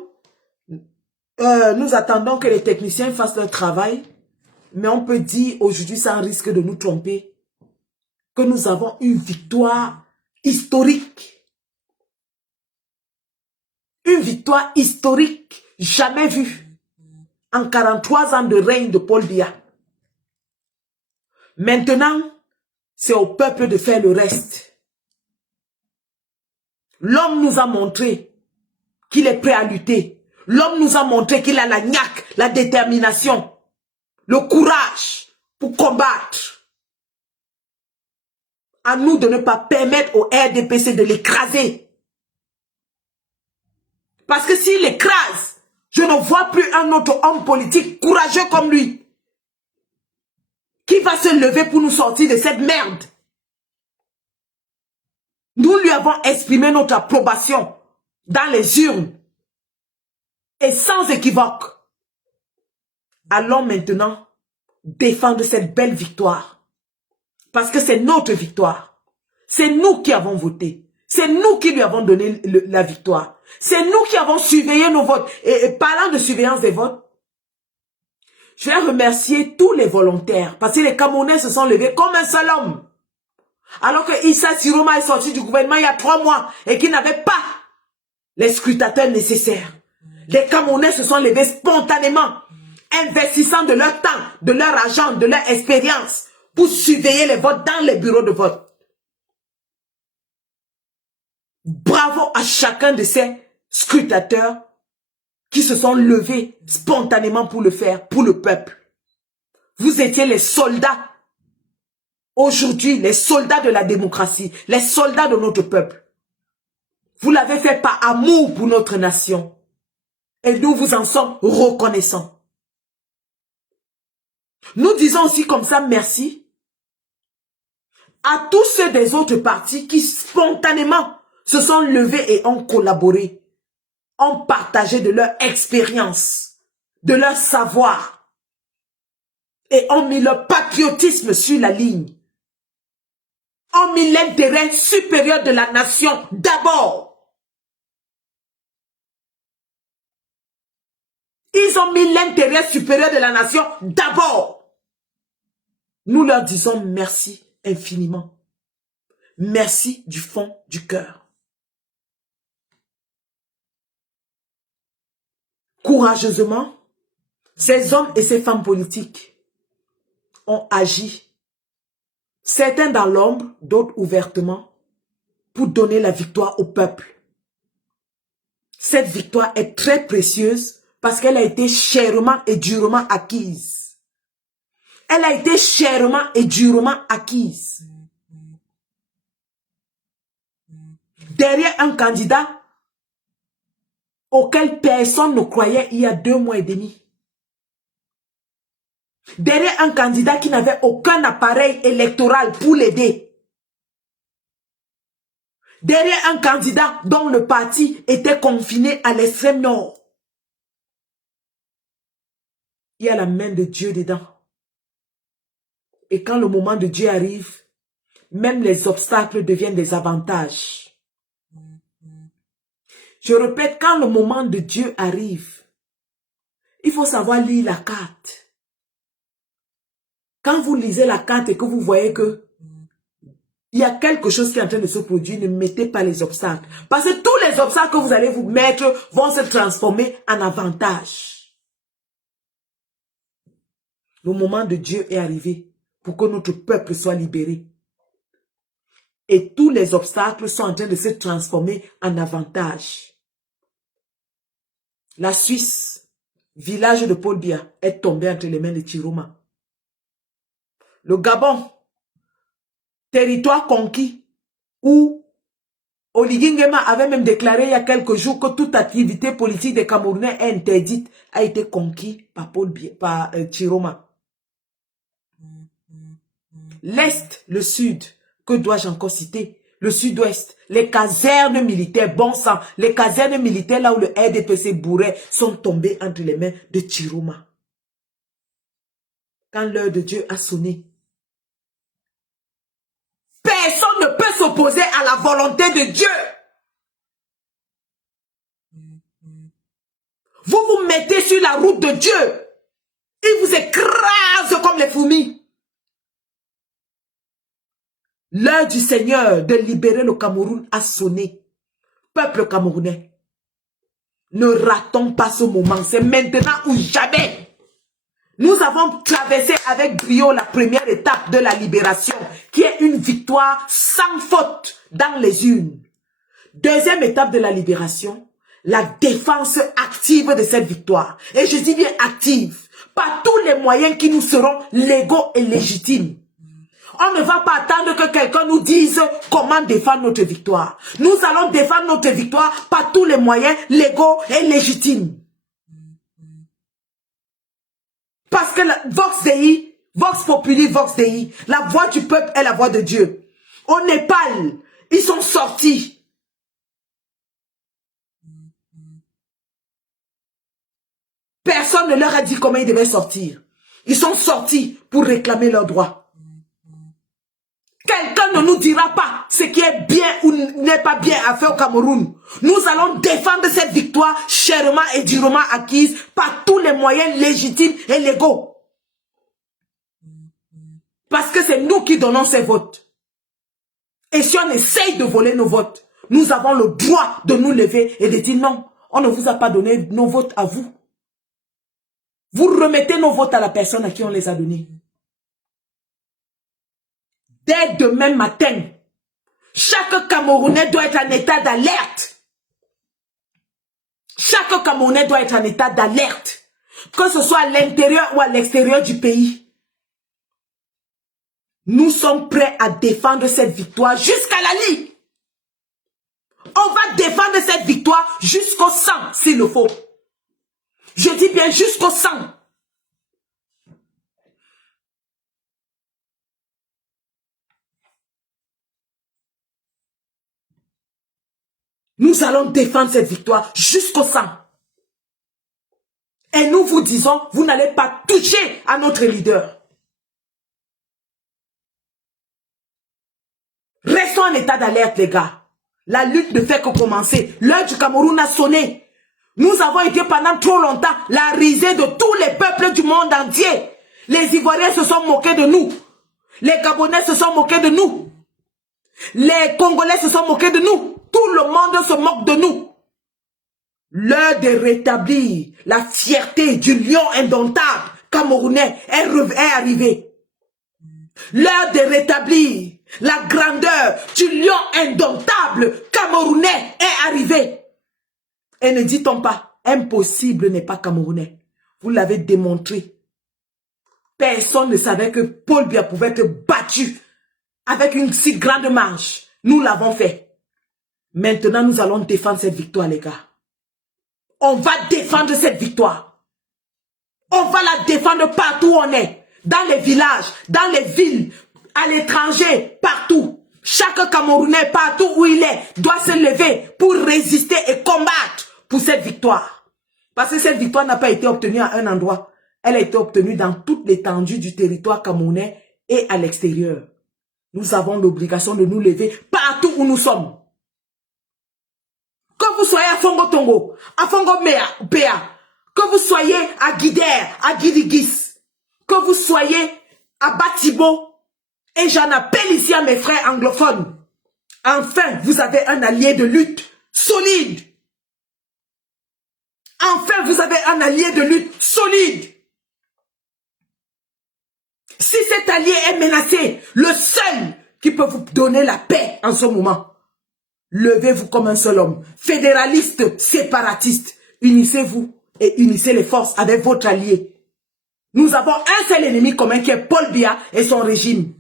nous attendons que les techniciens fassent leur travail. Mais on peut dire aujourd'hui, sans risque de nous tromper, que nous avons une victoire historique. Une victoire historique, jamais vue en 43 ans de règne de Paul Biya. Maintenant, c'est au peuple de faire le reste. L'homme nous a montré qu'il est prêt à lutter. L'homme nous a montré qu'il a la niaque, la détermination, le courage pour combattre. À nous de ne pas permettre au RDPC de l'écraser. Parce que s'il l'écrase, je ne vois plus un autre homme politique courageux comme lui qui va se lever pour nous sortir de cette merde. Nous lui avons exprimé notre approbation dans les urnes et sans équivoque. Allons maintenant défendre cette belle victoire. Parce que c'est notre victoire. C'est nous qui avons voté. C'est nous qui lui avons donné la victoire. C'est nous qui avons surveillé nos votes. Et parlant de surveillance des votes, je vais remercier tous les volontaires. Parce que les Camerounais se sont levés comme un seul homme. Alors que Issa Siroma est sorti du gouvernement il y a 3 mois et qu'il n'avait pas les scrutateurs nécessaires. Les Camerounais se sont levés spontanément, investissant de leur temps, de leur argent, de leur expérience pour surveiller les votes dans les bureaux de vote. Bravo à chacun de ces scrutateurs qui se sont levés spontanément pour le faire, pour le peuple. Vous étiez les soldats. Aujourd'hui, les soldats de la démocratie, les soldats de notre peuple. Vous l'avez fait par amour pour notre nation. Et nous vous en sommes reconnaissants. Nous disons aussi comme ça merci à tous ceux des autres partis qui spontanément se sont levés et ont collaboré, ont partagé de leur expérience, de leur savoir et ont mis leur patriotisme sur la ligne. Ont mis l'intérêt supérieur de la nation d'abord. Ils ont mis l'intérêt supérieur de la nation d'abord. Nous leur disons merci infiniment. Merci du fond du cœur. Courageusement, ces hommes et ces femmes politiques ont agi. Certains dans l'ombre, d'autres ouvertement, pour donner la victoire au peuple. Cette victoire est très précieuse parce qu'elle a été chèrement et durement acquise. Elle a été chèrement et durement acquise. Derrière un candidat auquel personne ne croyait il y a 2 mois et demi. Derrière un candidat qui n'avait aucun appareil électoral pour l'aider. Derrière un candidat dont le parti était confiné à l'extrême nord. Il y a la main de Dieu dedans. Et quand le moment de Dieu arrive, même les obstacles deviennent des avantages. Je répète, quand le moment de Dieu arrive, il faut savoir lire la carte. Quand vous lisez la carte et que vous voyez que il y a quelque chose qui est en train de se produire, ne mettez pas les obstacles. Parce que tous les obstacles que vous allez vous mettre vont se transformer en avantages. Le moment de Dieu est arrivé pour que notre peuple soit libéré. Et tous les obstacles sont en train de se transformer en avantages. La Suisse, village de Paul Biya, est tombé entre les mains de Chiroma. Le Gabon, territoire conquis, où Oligui Nguema avait même déclaré il y a quelques jours que toute activité politique des Camerounais est interdite, a été conquis par Chiroma. L'Est, le Sud, que dois-je encore citer? Le Sud-Ouest, les casernes militaires, bon sang, les casernes militaires là où le RDPC bourrait sont tombées entre les mains de Chiroma. Quand l'heure de Dieu a sonné, personne ne peut s'opposer à la volonté de Dieu. Vous vous mettez sur la route de Dieu. Il vous écrase comme les fourmis. L'heure du Seigneur de libérer le Cameroun a sonné. Peuple camerounais, Ne ratons pas ce moment. C'est maintenant ou jamais. Nous avons traversé avec brio la première étape de la libération, qui est une victoire sans faute dans les urnes. Deuxième étape de la libération, la défense active de cette victoire. Et je dis bien active, par tous les moyens qui nous seront légaux et légitimes. On ne va pas attendre que quelqu'un nous dise comment défendre notre victoire. Nous allons défendre notre victoire par tous les moyens légaux et légitimes. Parce que Vox Dei, Vox Populi, Vox Dei, la voix du peuple est la voix de Dieu. Au Népal, ils sont sortis. Personne ne leur a dit comment ils devaient sortir. Ils sont sortis pour réclamer leurs droits. Quelqu'un ne nous dira pas ce qui est bien ou n'est pas bien à faire au Cameroun. Nous allons défendre cette victoire chèrement et durement acquise par tous les moyens légitimes et légaux. Parce que c'est nous qui donnons ces votes. Et si on essaye de voler nos votes, nous avons le droit de nous lever et de dire non, on ne vous a pas donné nos votes à vous. Vous remettez nos votes à la personne à qui on les a donnés. Dès demain matin, chaque Camerounais doit être en état d'alerte. Chaque Camerounais doit être en état d'alerte. Que ce soit à l'intérieur ou à l'extérieur du pays. Nous sommes prêts à défendre cette victoire jusqu'à la lie. On va défendre cette victoire jusqu'au sang s'il le faut. Je dis bien jusqu'au sang. Nous allons défendre cette victoire jusqu'au sang. Et nous vous disons, vous n'allez pas toucher à notre leader. Restons en état d'alerte, les gars. La lutte ne fait que commencer. L'heure du Cameroun a sonné. Nous avons été pendant trop longtemps la risée de tous les peuples du monde entier. Les Ivoiriens se sont moqués de nous. Les Gabonais se sont moqués de nous. Les Congolais se sont moqués de nous. Tout le monde se moque de nous. L'heure de rétablir la fierté du lion indomptable camerounais est arrivée. L'heure de rétablir la grandeur du lion indomptable camerounais est arrivée. Et ne dit-on pas, impossible n'est pas camerounais. Vous l'avez démontré. Personne ne savait que Paul Biya pouvait être battu avec une si grande marche. Nous l'avons fait. Maintenant, nous allons défendre cette victoire, les gars. On va défendre cette victoire. On va la défendre partout où on est. Dans les villages, dans les villes, à l'étranger, partout. Chaque Camerounais, partout où il est, doit se lever pour résister et combattre pour cette victoire. Parce que cette victoire n'a pas été obtenue à un endroit. Elle a été obtenue dans toute l'étendue du territoire camerounais et à l'extérieur. Nous avons l'obligation de nous lever partout où nous sommes. Que vous soyez à Fongo Tongo, à Fongo Béa, que vous soyez à Guider, à Guidigis, que vous soyez à Batibo, et j'en appelle ici à mes frères anglophones. Enfin, vous avez un allié de lutte solide. Enfin, vous avez un allié de lutte solide. Si cet allié est menacé, le seul qui peut vous donner la paix en ce moment, levez-vous comme un seul homme. Fédéraliste, séparatiste, unissez-vous et unissez les forces avec votre allié. Nous avons un seul ennemi commun qui est Paul Biya et son régime.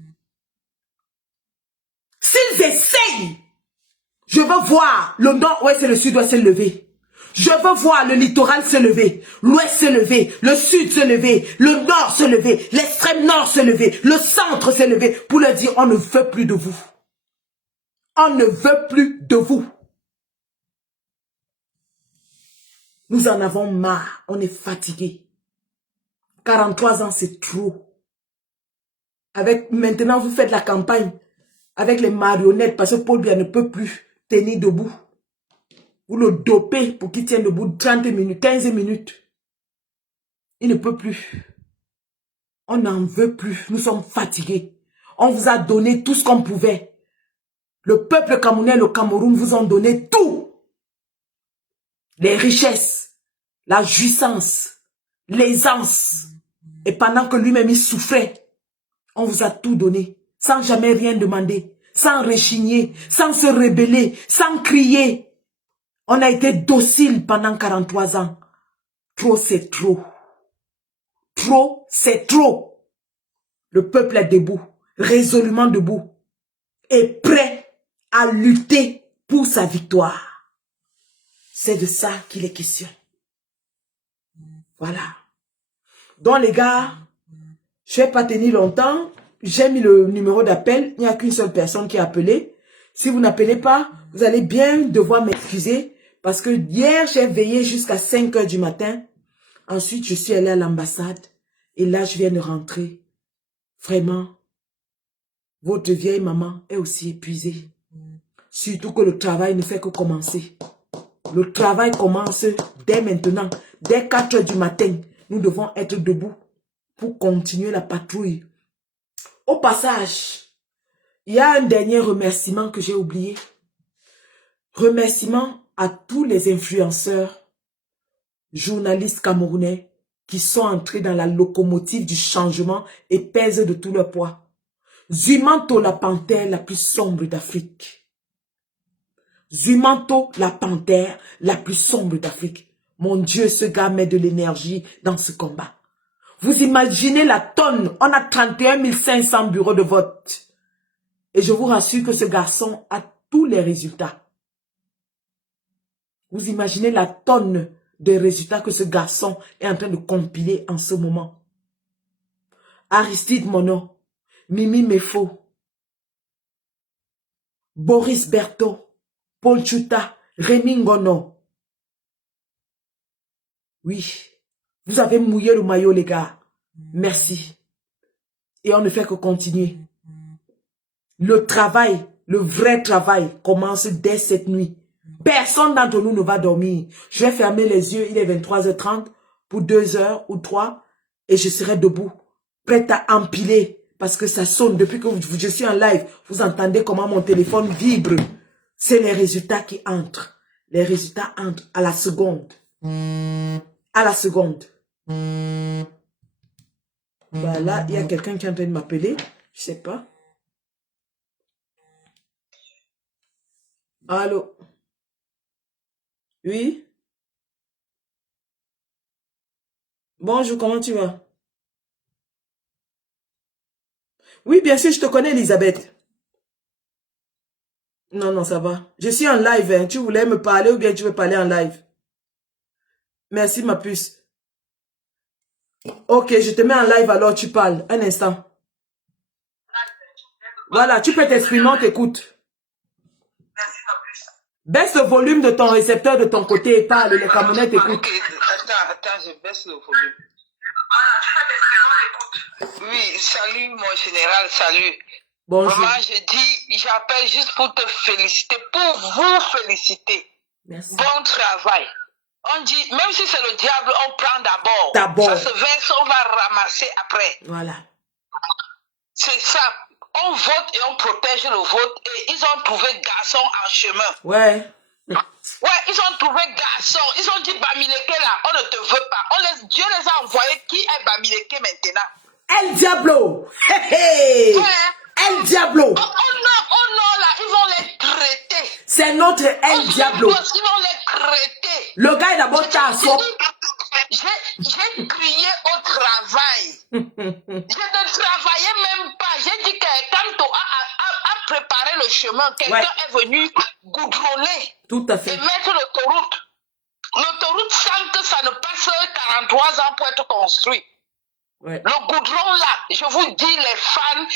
S'ils essayent, je veux voir le nord-ouest et le sud-ouest se lever. Je veux voir le littoral se lever, l'ouest se lever, le sud se lever, le nord se lever, l'extrême nord se lever, le centre se lever pour leur dire on ne veut plus de vous. On ne veut plus de vous. Nous en avons marre, on est fatigué. 43 ans, c'est trop. Maintenant, vous faites la campagne avec les marionnettes parce que Paul Biya ne peut plus tenir debout. Vous le dopez pour qu'il tienne debout 30 minutes, 15 minutes. Il ne peut plus. On n'en veut plus. Nous sommes fatigués. On vous a donné tout ce qu'on pouvait. Le peuple camerounais et le Cameroun vous ont donné tout. les richesses, la jouissance, l'aisance. Et pendant que lui-même il souffrait, on vous a tout donné, sans jamais rien demander, sans rechigner, sans se rebeller, sans crier. On a été docile pendant 43 ans. Trop, c'est trop. Trop, c'est trop. Le peuple est debout, résolument debout, et prêt à lutter pour sa victoire. C'est de ça qu'il est question. Voilà. Donc les gars, je ne vais pas tenir longtemps. J'ai mis le numéro d'appel. Il n'y a qu'une seule personne qui a appelé. Si vous n'appelez pas, vous allez bien devoir m'excuser. Parce que hier, j'ai veillé jusqu'à 5 h du matin. Ensuite, je suis allée à l'ambassade. Et là, je viens de rentrer. Vraiment, votre vieille maman est aussi épuisée. Surtout que le travail ne fait que commencer. Le travail commence dès maintenant. Dès 4 h du matin, nous devons être debout pour continuer la patrouille. Au passage, il y a un dernier remerciement que j'ai oublié. Remerciement à tous les influenceurs, journalistes camerounais qui sont entrés dans la locomotive du changement et pèsent de tout leur poids. Zumanto, la panthère la plus sombre d'Afrique. Zumanto, la panthère la plus sombre d'Afrique. Mon Dieu, ce gars met de l'énergie dans ce combat. Vous imaginez la tonne. On a 31 500 bureaux de vote. Et je vous rassure que ce garçon a tous les résultats. Vous imaginez la tonne de résultats que ce garçon est en train de compiler en ce moment. Aristide Mono, Mimi Mefo, Boris Berthaud, Paul Chuta, Rémi Ngono. Oui, vous avez mouillé le maillot, les gars. Merci. Et on ne fait que continuer. Le travail, le vrai travail commence dès cette nuit. Personne d'entre nous ne va dormir. Je vais fermer les yeux, il est 23 h 30 pour 2 h ou 3 et je serai debout, prête à empiler parce que ça sonne depuis que je suis en live. Vous entendez comment mon téléphone vibre. C'est les résultats qui entrent. Les résultats entrent à la seconde. À la seconde. Bah là, il y a quelqu'un qui est en train de m'appeler. Je sais pas. Allô? Oui? Bonjour, comment tu vas? Oui, bien sûr, je te connais, Elisabeth. Non, non, ça va. Je suis en live, hein. Tu voulais me parler ou bien tu veux parler en live? Merci, ma puce. Ok, je te mets en live alors, tu parles. Un instant. Voilà, tu peux t'exprimer, on t'écoute. Baisse le volume de ton récepteur de ton côté et parle, les Camerounais t'écoutent. Ok, attends, je baisse le volume. Oui, salut mon général, salut. Bonjour. Maman, j'appelle juste pour te féliciter, pour vous féliciter. Merci. Bon travail. On dit, même si c'est le diable, on prend d'abord. D'abord. Ça se verse, on va ramasser après. Voilà. C'est ça. On vote et on protège le vote et ils ont trouvé garçon en chemin. Ouais. Ouais, ils ont trouvé garçon. Ils ont dit Bamileke là, on ne te veut pas. Dieu les a envoyés. Qui est Bamileke maintenant? El Diablo. Hey, hey. Ouais. El Diablo. Oh non, là, ils vont les traiter. C'est notre El Diablo. Ils vont les traiter. Le gars est d'abord tasso. J'ai crié au travail. Je ne travaillais même pas. J'ai dit que quand on a préparé le chemin, quelqu'un est venu goudronner. Tout à fait. Et mettre l'autoroute. L'autoroute sans que ça ne passe 43 ans pour être construit. Ouais. Le goudron là, je vous dis les fans,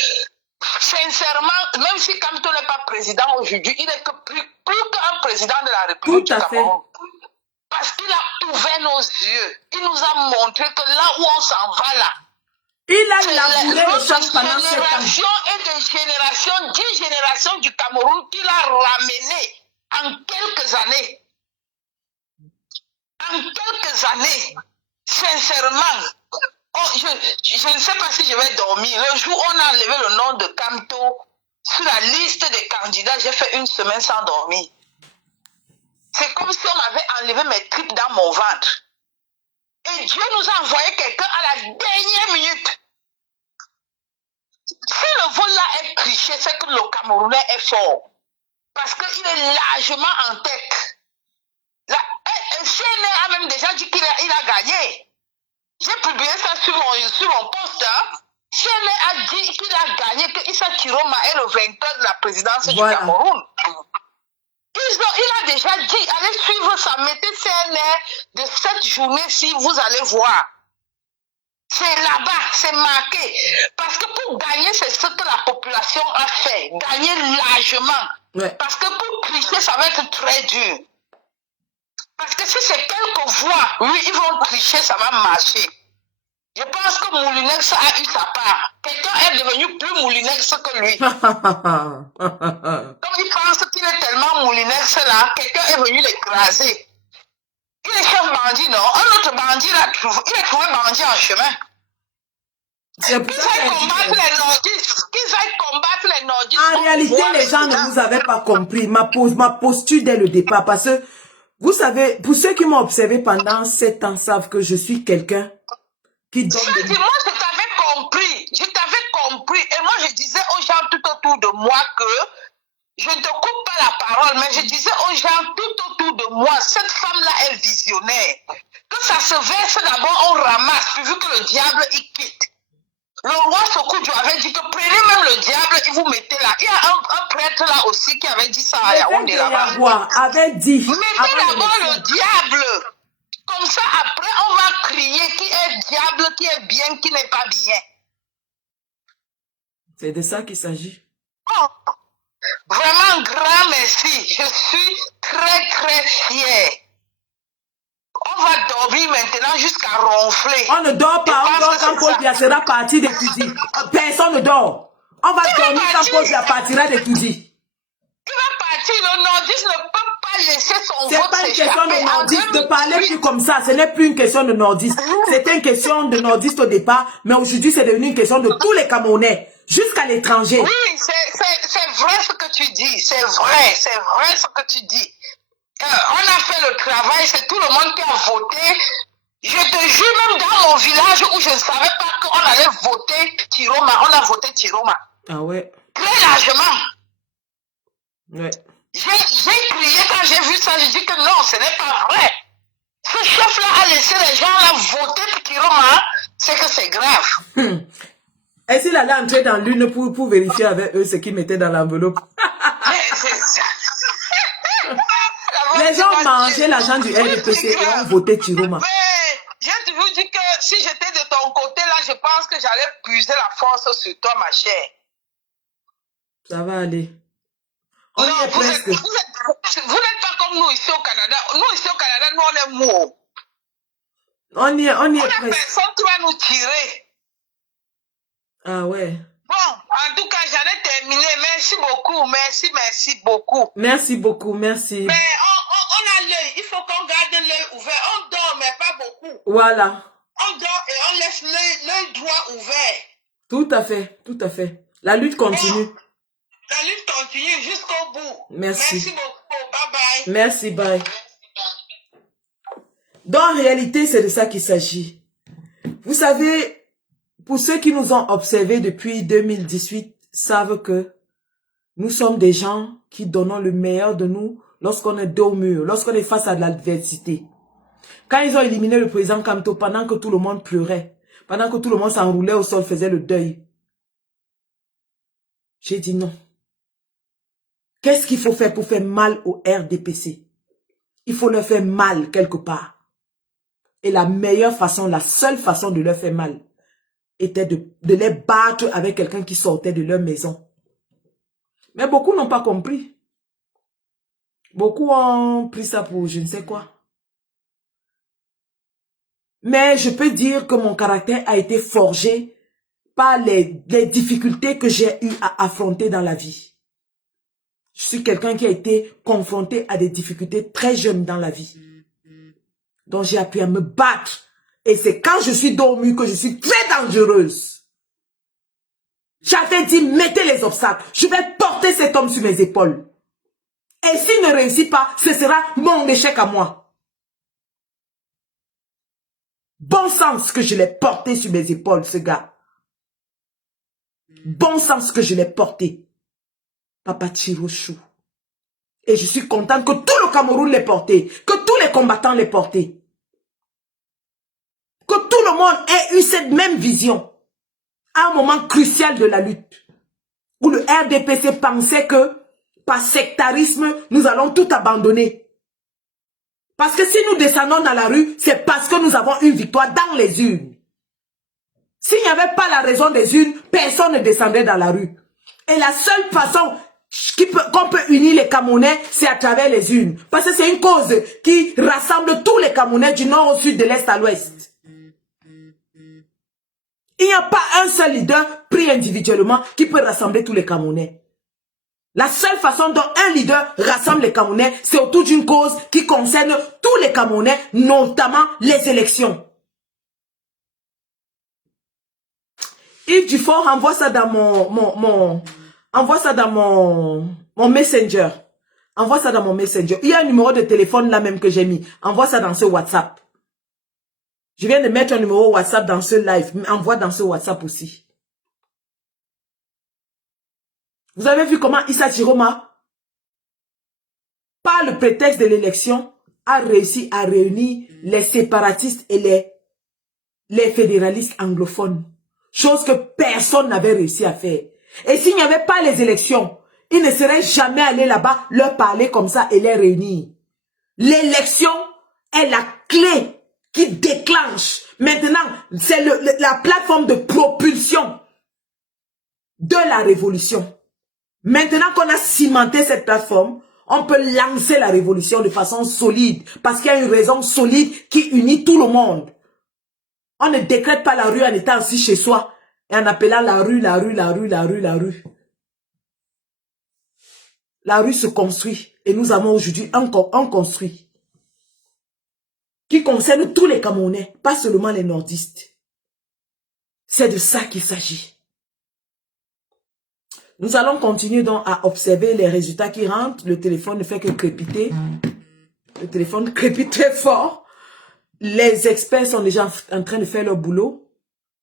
sincèrement, même si Kamto n'est pas président aujourd'hui, il est que plus qu'un président de la République du Cameroun. Parce qu'il a ouvert nos yeux. Il nous a montré que là où on s'en va là, il a labouré le champ pendant 7 ans. Et des générations, 10 générations du Cameroun qu'il a ramené en quelques années. En quelques années, sincèrement, je ne sais pas si je vais dormir. Le jour où on a enlevé le nom de Kamto sur la liste des candidats, j'ai fait 1 semaine sans dormir. c'est comme si on avait enlevé mes tripes dans mon ventre. Et Dieu nous a envoyé quelqu'un à la dernière minute. Si le vol là est triché, c'est que le Camerounais est fort. Parce qu'il est largement en tête. CNN a même déjà dit qu'il a gagné. J'ai publié ça sur mon post. Hein. CNN a dit qu'il a gagné, que Issa Chiroma est le vainqueur de la présidence du Cameroun. Il a déjà dit, allez suivre ça, mettez CNN de cette journée-ci, vous allez voir. C'est là-bas, c'est marqué. Parce que pour gagner, c'est ce que la population a fait. Gagner largement. Ouais. Parce que pour tricher, ça va être très dur. Parce que si c'est quelques voix, oui, ils vont tricher, ça va marcher. Je pense que Moulinex a eu sa part. Quelqu'un est devenu plus Moulinex que lui. Comme il pense qu'il est tellement Moulinex là, quelqu'un est venu l'écraser. Il est chef bandit, non? Un autre bandit, il a trouvé bandit en chemin. Qu'ils aillent combattre les nordistes. En réalité, les gens ne vous avaient pas compris ma posture dès le départ. Parce que, vous savez, pour ceux qui m'ont observé pendant 7 ans savent que je suis quelqu'un qui donne... Moi, je t'avais compris. Et moi, je disais aux gens tout autour de moi que je ne te coupe pas la parole, mais je disais aux gens tout autour de moi, cette femme-là est visionnaire. Que ça se verse d'abord, on ramasse, puis vu que le diable, il quitte. Le roi Sokoudjo avait dit que prenez même le diable et vous mettez là. Il y a un prêtre là aussi qui avait dit ça à Yaoundé là-bas. Avait dit. Mettez d'abord le diable. Comme ça, après, on va crier qui est diable, qui est bien, qui n'est pas bien. C'est de ça qu'il s'agit. Oh. Vraiment grand merci. Je suis très, très fière. On va dormir maintenant jusqu'à ronfler. On ne dort pas. On dort quand Paul Biya sera parti d'étudier. Personne ne dort. On va dormir quand Paul Biya partira d'étudier. Il va partir. Le nordiste ne peut pas laisser son vote. C'est pas une question de nordiste. Ne parlez plus comme ça. Ce n'est plus une question de nordiste. C'était une question de nordiste au départ. Mais aujourd'hui, c'est devenu une question de tous les Camerounais. Jusqu'à l'étranger. Oui, c'est vrai ce que tu dis. C'est vrai ce que tu dis. On a fait le travail, c'est tout le monde qui a voté. Je te jure, même dans mon village où je ne savais pas qu'on allait voter Chiroma, on a voté Chiroma. Ah ouais. Très largement. Ouais. J'ai crié quand j'ai vu ça, j'ai dit que non, ce n'est pas vrai. Ce chef-là a laissé les gens là voter pour Chiroma, c'est que c'est grave. Est-ce qu'il allait entrer dans l'une pour vérifier avec eux ce qu'ils mettaient dans l'enveloppe? C'est ça. Les gens mangeaient l'argent du RDPC et ont voté Chiroma. Mais j'ai toujours dit que si j'étais de ton côté là, je pense que j'allais puiser la force sur toi, ma chère. Ça va aller. On non, y est presque. Vous n'êtes pas comme nous ici au Canada. Nous ici au Canada, nous on est mou. On y est presque. Personne qui va nous tirer. Ah ouais. Bon, en tout cas, j'en ai terminé. Merci beaucoup. Merci beaucoup. Merci beaucoup, merci. Mais on a l'œil. Il faut qu'on garde l'œil ouvert. On dort, mais pas beaucoup. Voilà. On dort et on laisse l'œil droit ouvert. Tout à fait, tout à fait. La lutte continue. Bon, la lutte continue jusqu'au bout. Merci. Merci beaucoup. Bye bye. Merci, bye. Donc, en réalité, c'est de ça qu'il s'agit. Vous savez, pour ceux qui nous ont observés depuis 2018, savent que nous sommes des gens qui donnons le meilleur de nous lorsqu'on est dos au mur, lorsqu'on est face à de l'adversité. Quand ils ont éliminé le président Kamto, pendant que tout le monde pleurait, pendant que tout le monde s'enroulait au sol, faisait le deuil, j'ai dit non. Qu'est-ce qu'il faut faire pour faire mal au RDPC? Il faut leur faire mal quelque part. Et la meilleure façon, la seule façon de leur faire mal, était de les battre avec quelqu'un qui sortait de leur maison. Mais beaucoup n'ont pas compris. Beaucoup ont pris ça pour je ne sais quoi. Mais je peux dire que mon caractère a été forgé par les difficultés que j'ai eu à affronter dans la vie. Je suis quelqu'un qui a été confronté à des difficultés très jeunes dans la vie. Donc j'ai appris à me battre. Et c'est quand je suis dormue que je suis très dangereuse. J'avais dit, mettez les obstacles. Je vais porter cet homme sur mes épaules. Et s'il ne réussit pas, ce sera mon échec à moi. Bon sens que je l'ai porté sur mes épaules, ce gars. Bon sens que je l'ai porté. Papa Chirochou. Et je suis contente que tout le Cameroun l'ait porté. Que tous les combattants l'aient porté. Que tout le monde ait eu cette même vision. À un moment crucial de la lutte. Où le RDPC pensait que, par sectarisme, nous allons tout abandonner. Parce que si nous descendons dans la rue, c'est parce que nous avons une victoire dans les urnes. S'il n'y avait pas la raison des urnes, personne ne descendrait dans la rue. Et la seule façon qu'on peut unir les Camerounais, c'est à travers les urnes. Parce que c'est une cause qui rassemble tous les Camerounais du nord au sud, de l'est à l'ouest. Il n'y a pas un seul leader pris individuellement qui peut rassembler tous les Camerounais. La seule façon dont un leader rassemble les Camerounais, c'est autour d'une cause qui concerne tous les Camerounais, notamment les élections. Yves Dufault, envoie ça dans envoie ça dans mon Messenger. Envoie ça dans mon Messenger. Il y a un numéro de téléphone là même que j'ai mis. Envoie ça dans ce WhatsApp. Je viens de mettre un numéro WhatsApp dans ce live. Mais envoie dans ce WhatsApp aussi. Vous avez vu comment Issa Chiroma, par le prétexte de l'élection, a réussi à réunir les séparatistes et les fédéralistes anglophones. Chose que personne n'avait réussi à faire. Et s'il n'y avait pas les élections, il ne serait jamais allé là-bas leur parler comme ça et les réunir. L'élection est la clé qui déclenche. Maintenant, c'est la plateforme de propulsion de la révolution. Maintenant qu'on a cimenté cette plateforme, on peut lancer la révolution de façon solide. Parce qu'il y a une raison solide qui unit tout le monde. On ne décrète pas la rue en étant assis chez soi et en appelant la rue, la rue, la rue, la rue, la rue. La rue se construit et nous avons aujourd'hui un construit qui concerne tous les Camerounais, pas seulement les nordistes. C'est de ça qu'il s'agit. Nous allons continuer donc à observer les résultats qui rentrent. Le téléphone ne fait que crépiter. Le téléphone crépite très fort. Les experts sont déjà en train de faire leur boulot.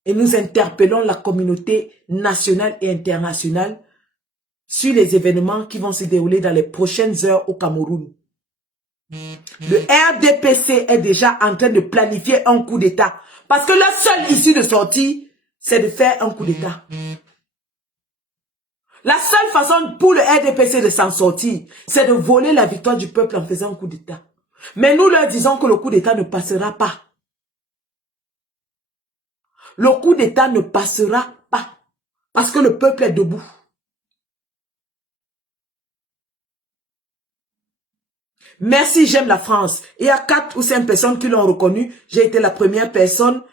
Et nous interpellons la communauté nationale et internationale sur les événements qui vont se dérouler dans les prochaines heures au Cameroun. Le RDPC est déjà en train de planifier un coup d'État. Parce que la seule issue de sortie, c'est de faire un coup d'État. La seule façon pour le RDPC de s'en sortir, c'est de voler la victoire du peuple en faisant un coup d'État. Mais nous leur disons que le coup d'État ne passera pas. Le coup d'État ne passera pas. Parce que le peuple est debout. Merci, j'aime la France. Il y a 4 ou 5 personnes qui l'ont reconnu. J'ai été la première personne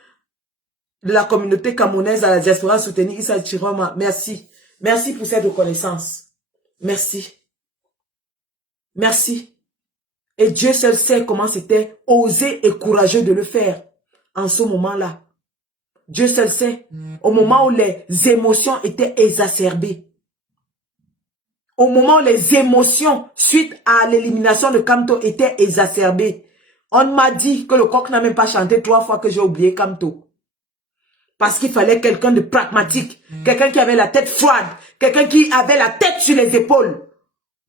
de la communauté camerounaise à la diaspora à soutenir Issa Chiroma. Merci. Merci pour cette reconnaissance. Merci. Merci. Et Dieu seul sait comment c'était osé et courageux de le faire en ce moment-là. Dieu seul sait. Au moment où les émotions étaient exacerbées. Au moment où les émotions suite à l'élimination de Kamto étaient exacerbées. On m'a dit que le coq n'a même pas chanté 3 fois que j'ai oublié Kamto. Parce qu'il fallait quelqu'un de pragmatique, quelqu'un qui avait la tête froide, quelqu'un qui avait la tête sur les épaules,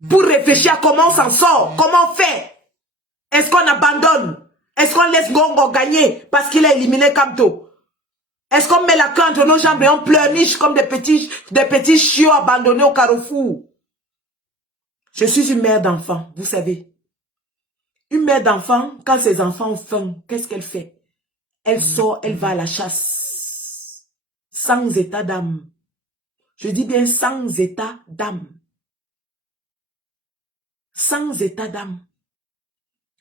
pour réfléchir à comment on s'en sort, comment on fait. Est-ce qu'on abandonne? Est-ce qu'on laisse Gongo gagner parce qu'il a éliminé Kamto? Est-ce qu'on met la queue entre nos jambes et on pleurniche comme des petits chiots abandonnés au carrefour? Je suis une mère d'enfant, vous savez. Une mère d'enfant, quand ses enfants ont faim, qu'est-ce qu'elle fait? Elle sort, elle va à la chasse. Sans état d'âme. Je dis bien sans état d'âme. Sans état d'âme.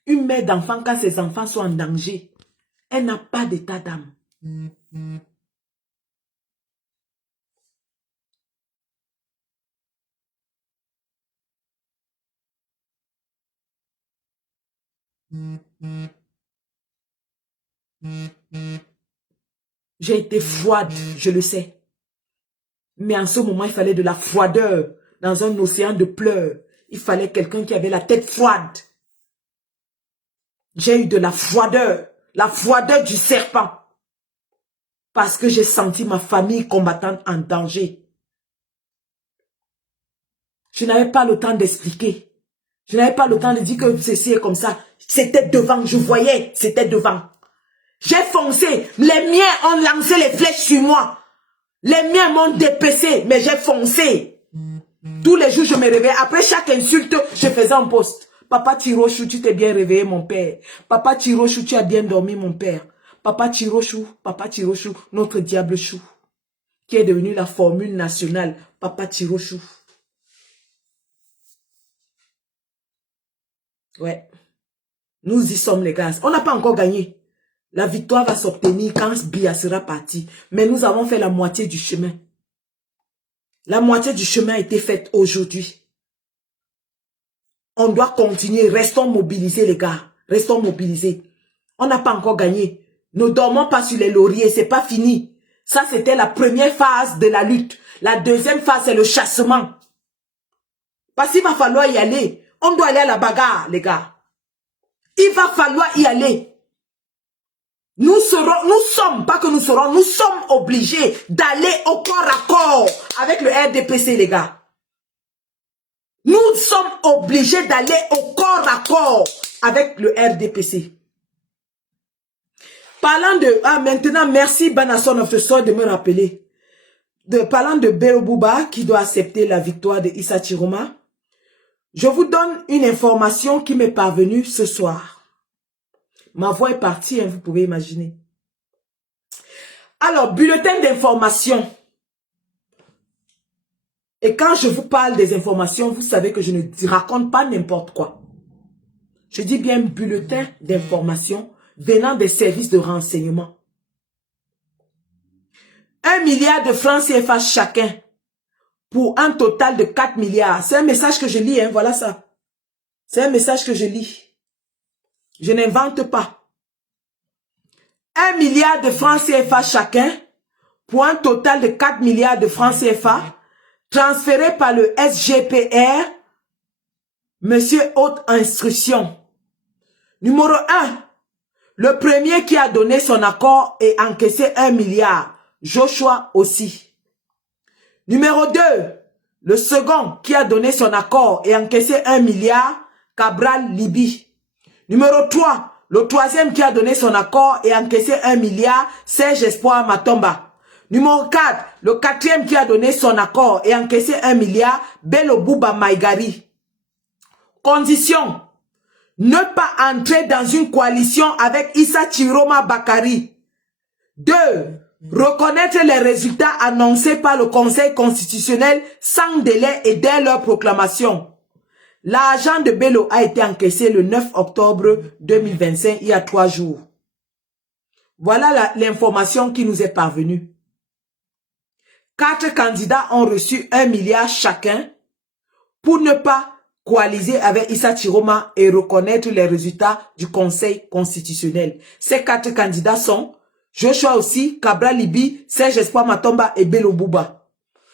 Une mère d'enfant, quand ses enfants sont en danger, elle n'a pas d'état d'âme. J'ai été froide, je le sais. Mais en ce moment, il fallait de la froideur dans un océan de pleurs. Il fallait quelqu'un qui avait la tête froide. J'ai eu de la froideur du serpent. Parce que j'ai senti ma famille combattante en danger. Je n'avais pas le temps d'expliquer. Je n'avais pas le temps de dire que ceci est comme ça. C'était devant, je voyais, c'était devant. J'ai foncé. Les miens ont lancé les flèches sur moi. Les miens m'ont dépecé, mais j'ai foncé. Tous les jours, je me réveillais. Après chaque insulte, je faisais un post. Papa Tirochou, tu t'es bien réveillé, mon père. Papa Tirochou, tu as bien dormi, mon père. Papa Tirochou, notre diable chou, qui est devenu la formule nationale. Papa Tirochou. Ouais. Nous y sommes, les gars. On n'a pas encore gagné. La victoire va s'obtenir quand Bia sera parti. Mais nous avons fait la moitié du chemin. La moitié du chemin a été faite aujourd'hui. On doit continuer. Restons mobilisés, les gars. Restons mobilisés. On n'a pas encore gagné. Ne dormons pas sur les lauriers. C'est pas fini. Ça, c'était la première phase de la lutte. La deuxième phase, c'est le chassement. Parce qu'il va falloir y aller. On doit aller à la bagarre, les gars. Il va falloir y aller. Nous sommes obligés d'aller au corps à corps avec le RDPC, les gars. Nous sommes obligés d'aller au corps à corps avec le RDPC. Parlant de... Ah, maintenant, merci Banasson of the Soul de me rappeler. Parlant de Bello Bouba qui doit accepter la victoire de Issa Chiroma, je vous donne une information qui m'est parvenue ce soir. Ma voix est partie, hein, vous pouvez imaginer. Alors, bulletin d'information. Et quand je vous parle des informations, vous savez que je ne raconte pas n'importe quoi. Je dis bien bulletin d'information venant des services de renseignement. 1 milliard de francs CFA chacun pour un total de 4 milliards. C'est un message que je lis, hein, voilà ça. C'est un message que je lis. Je n'invente pas. 1 milliard de francs CFA chacun pour un total de 4 milliards de francs CFA transférés par le SGPR, Monsieur Haute Instruction. Numéro 1, le premier qui a donné son accord et encaissé 1 milliard, Joshua aussi. Numéro 2, le second qui a donné son accord et encaissé 1 milliard, Cabral Libi. Numéro 3, le troisième qui a donné son accord et encaissé 1 milliard, Serge Espoir Matomba. Numéro 4, le quatrième qui a donné son accord et encaissé 1 milliard, Bello Bouba Maïgari. Condition, ne pas entrer dans une coalition avec Issa Chiroma Bakari. 2. Reconnaître les résultats annoncés par le Conseil constitutionnel sans délai et dès leur proclamation. L'argent de Bello a été encaissé le 9 octobre 2025, il y a 3 jours. Voilà l'information qui nous est parvenue. 4 candidats ont reçu 1 milliard chacun pour ne pas coaliser avec Issa Chiroma et reconnaître les résultats du Conseil constitutionnel. Ces 4 candidats sont Joshua aussi, Cabral Libi, Serge Espoir Matomba et Bello Bouba.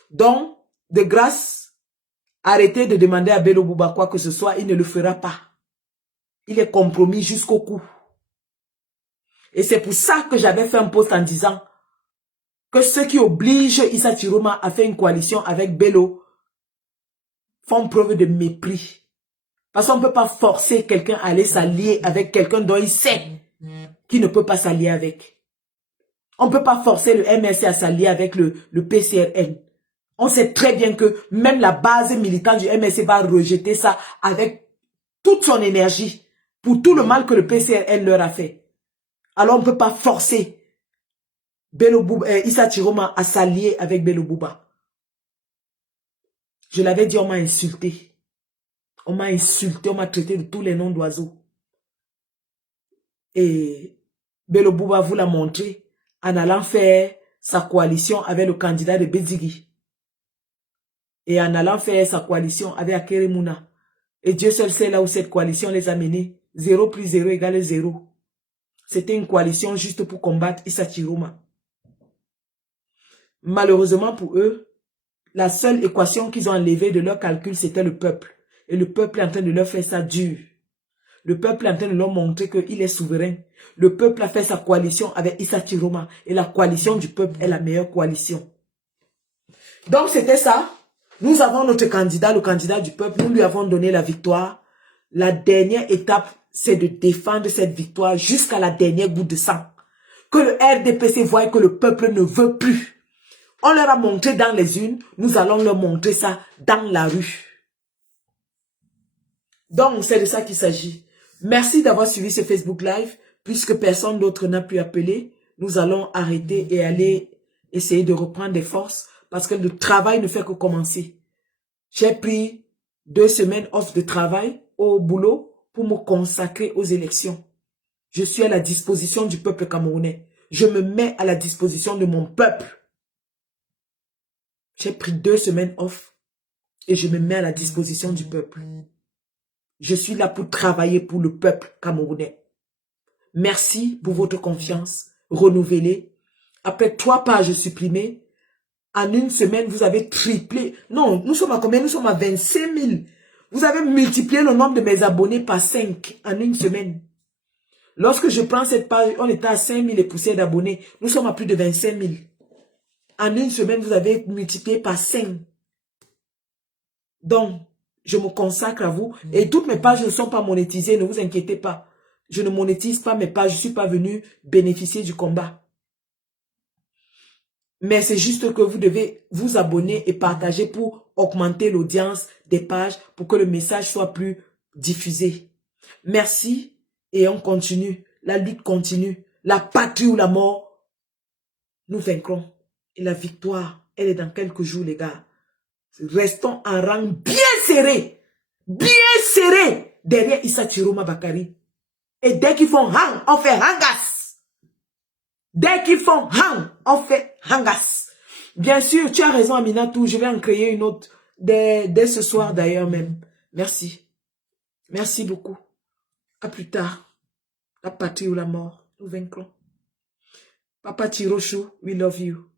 Donc, de grâce, arrêtez de demander à Bello Bouba quoi que ce soit, il ne le fera pas. Il est compromis jusqu'au cou. Et c'est pour ça que j'avais fait un post en disant que ceux qui obligent Issa Chiroma à faire une coalition avec Bello font preuve de mépris. Parce qu'on ne peut pas forcer quelqu'un à aller s'allier avec quelqu'un dont il sait qu'il ne peut pas s'allier avec. On ne peut pas forcer le MRC à s'allier avec le PCRN. On sait très bien que même la base militante du MRC va rejeter ça avec toute son énergie pour tout le mal que le PCRN leur a fait. Alors on ne peut pas forcer Bello Bouba, Issa Chiroma à s'allier avec Bello Bouba. Je l'avais dit, on m'a insulté. On m'a insulté, on m'a traité de tous les noms d'oiseaux. Et Bello Bouba vous l'a montré en allant faire sa coalition avec le candidat de Bézigui. Et en allant faire sa coalition avec Akeremouna. Et Dieu seul sait là où cette coalition les a menés. 0 plus 0 égale 0. C'était une coalition juste pour combattre Issa Chiroma. Malheureusement pour eux, la seule équation qu'ils ont enlevée de leur calcul, c'était le peuple. Et le peuple est en train de leur faire ça dur. Le peuple est en train de leur montrer qu'il est souverain. Le peuple a fait sa coalition avec Issa Chiroma. Et la coalition du peuple est la meilleure coalition. Donc c'était ça. Nous avons notre candidat, le candidat du peuple. Nous lui avons donné la victoire. La dernière étape, c'est de défendre cette victoire jusqu'à la dernière goutte de sang. Que le RDPC voie que le peuple ne veut plus. On leur a montré dans les urnes. Nous allons leur montrer ça dans la rue. Donc, c'est de ça qu'il s'agit. Merci d'avoir suivi ce Facebook Live. Puisque personne d'autre n'a pu appeler, nous allons arrêter et aller essayer de reprendre des forces parce que le travail ne fait que commencer. J'ai pris 2 semaines off de travail au boulot pour me consacrer aux élections. Je suis à la disposition du peuple camerounais. Je me mets à la disposition de mon peuple. J'ai pris 2 semaines off et je me mets à la disposition du peuple. Je suis là pour travailler pour le peuple camerounais. Merci pour votre confiance renouvelée. Après 3 pages supprimées, en une semaine, vous avez triplé. Non, nous sommes à combien? Nous sommes à 25 000. Vous avez multiplié le nombre de mes abonnés par 5 en une semaine. Lorsque je prends cette page, on était à 5 000 et poussières d'abonnés. Nous sommes à plus de 25 000. En une semaine, vous avez multiplié par 5. Donc, je me consacre à vous. Et toutes mes pages ne sont pas monétisées, ne vous inquiétez pas. Je ne monétise pas mes pages, je ne suis pas venu bénéficier du combat. Mais c'est juste que vous devez vous abonner et partager pour augmenter l'audience des pages, pour que le message soit plus diffusé. Merci et on continue. La lutte continue. La patrie ou la mort, nous vaincrons. Et la victoire, elle est dans quelques jours, les gars. Restons en rang bien serré derrière Issa Chiroma Bakari. Et dès qu'ils font hang, on fait hangas. Dès qu'ils font hang, on fait hangas. Bien sûr, tu as raison, Aminatou. Je vais en créer une autre dès ce soir d'ailleurs même. Merci. Merci beaucoup. À plus tard. La patrie ou la mort, nous vaincrons. Papa Tirochou, we love you.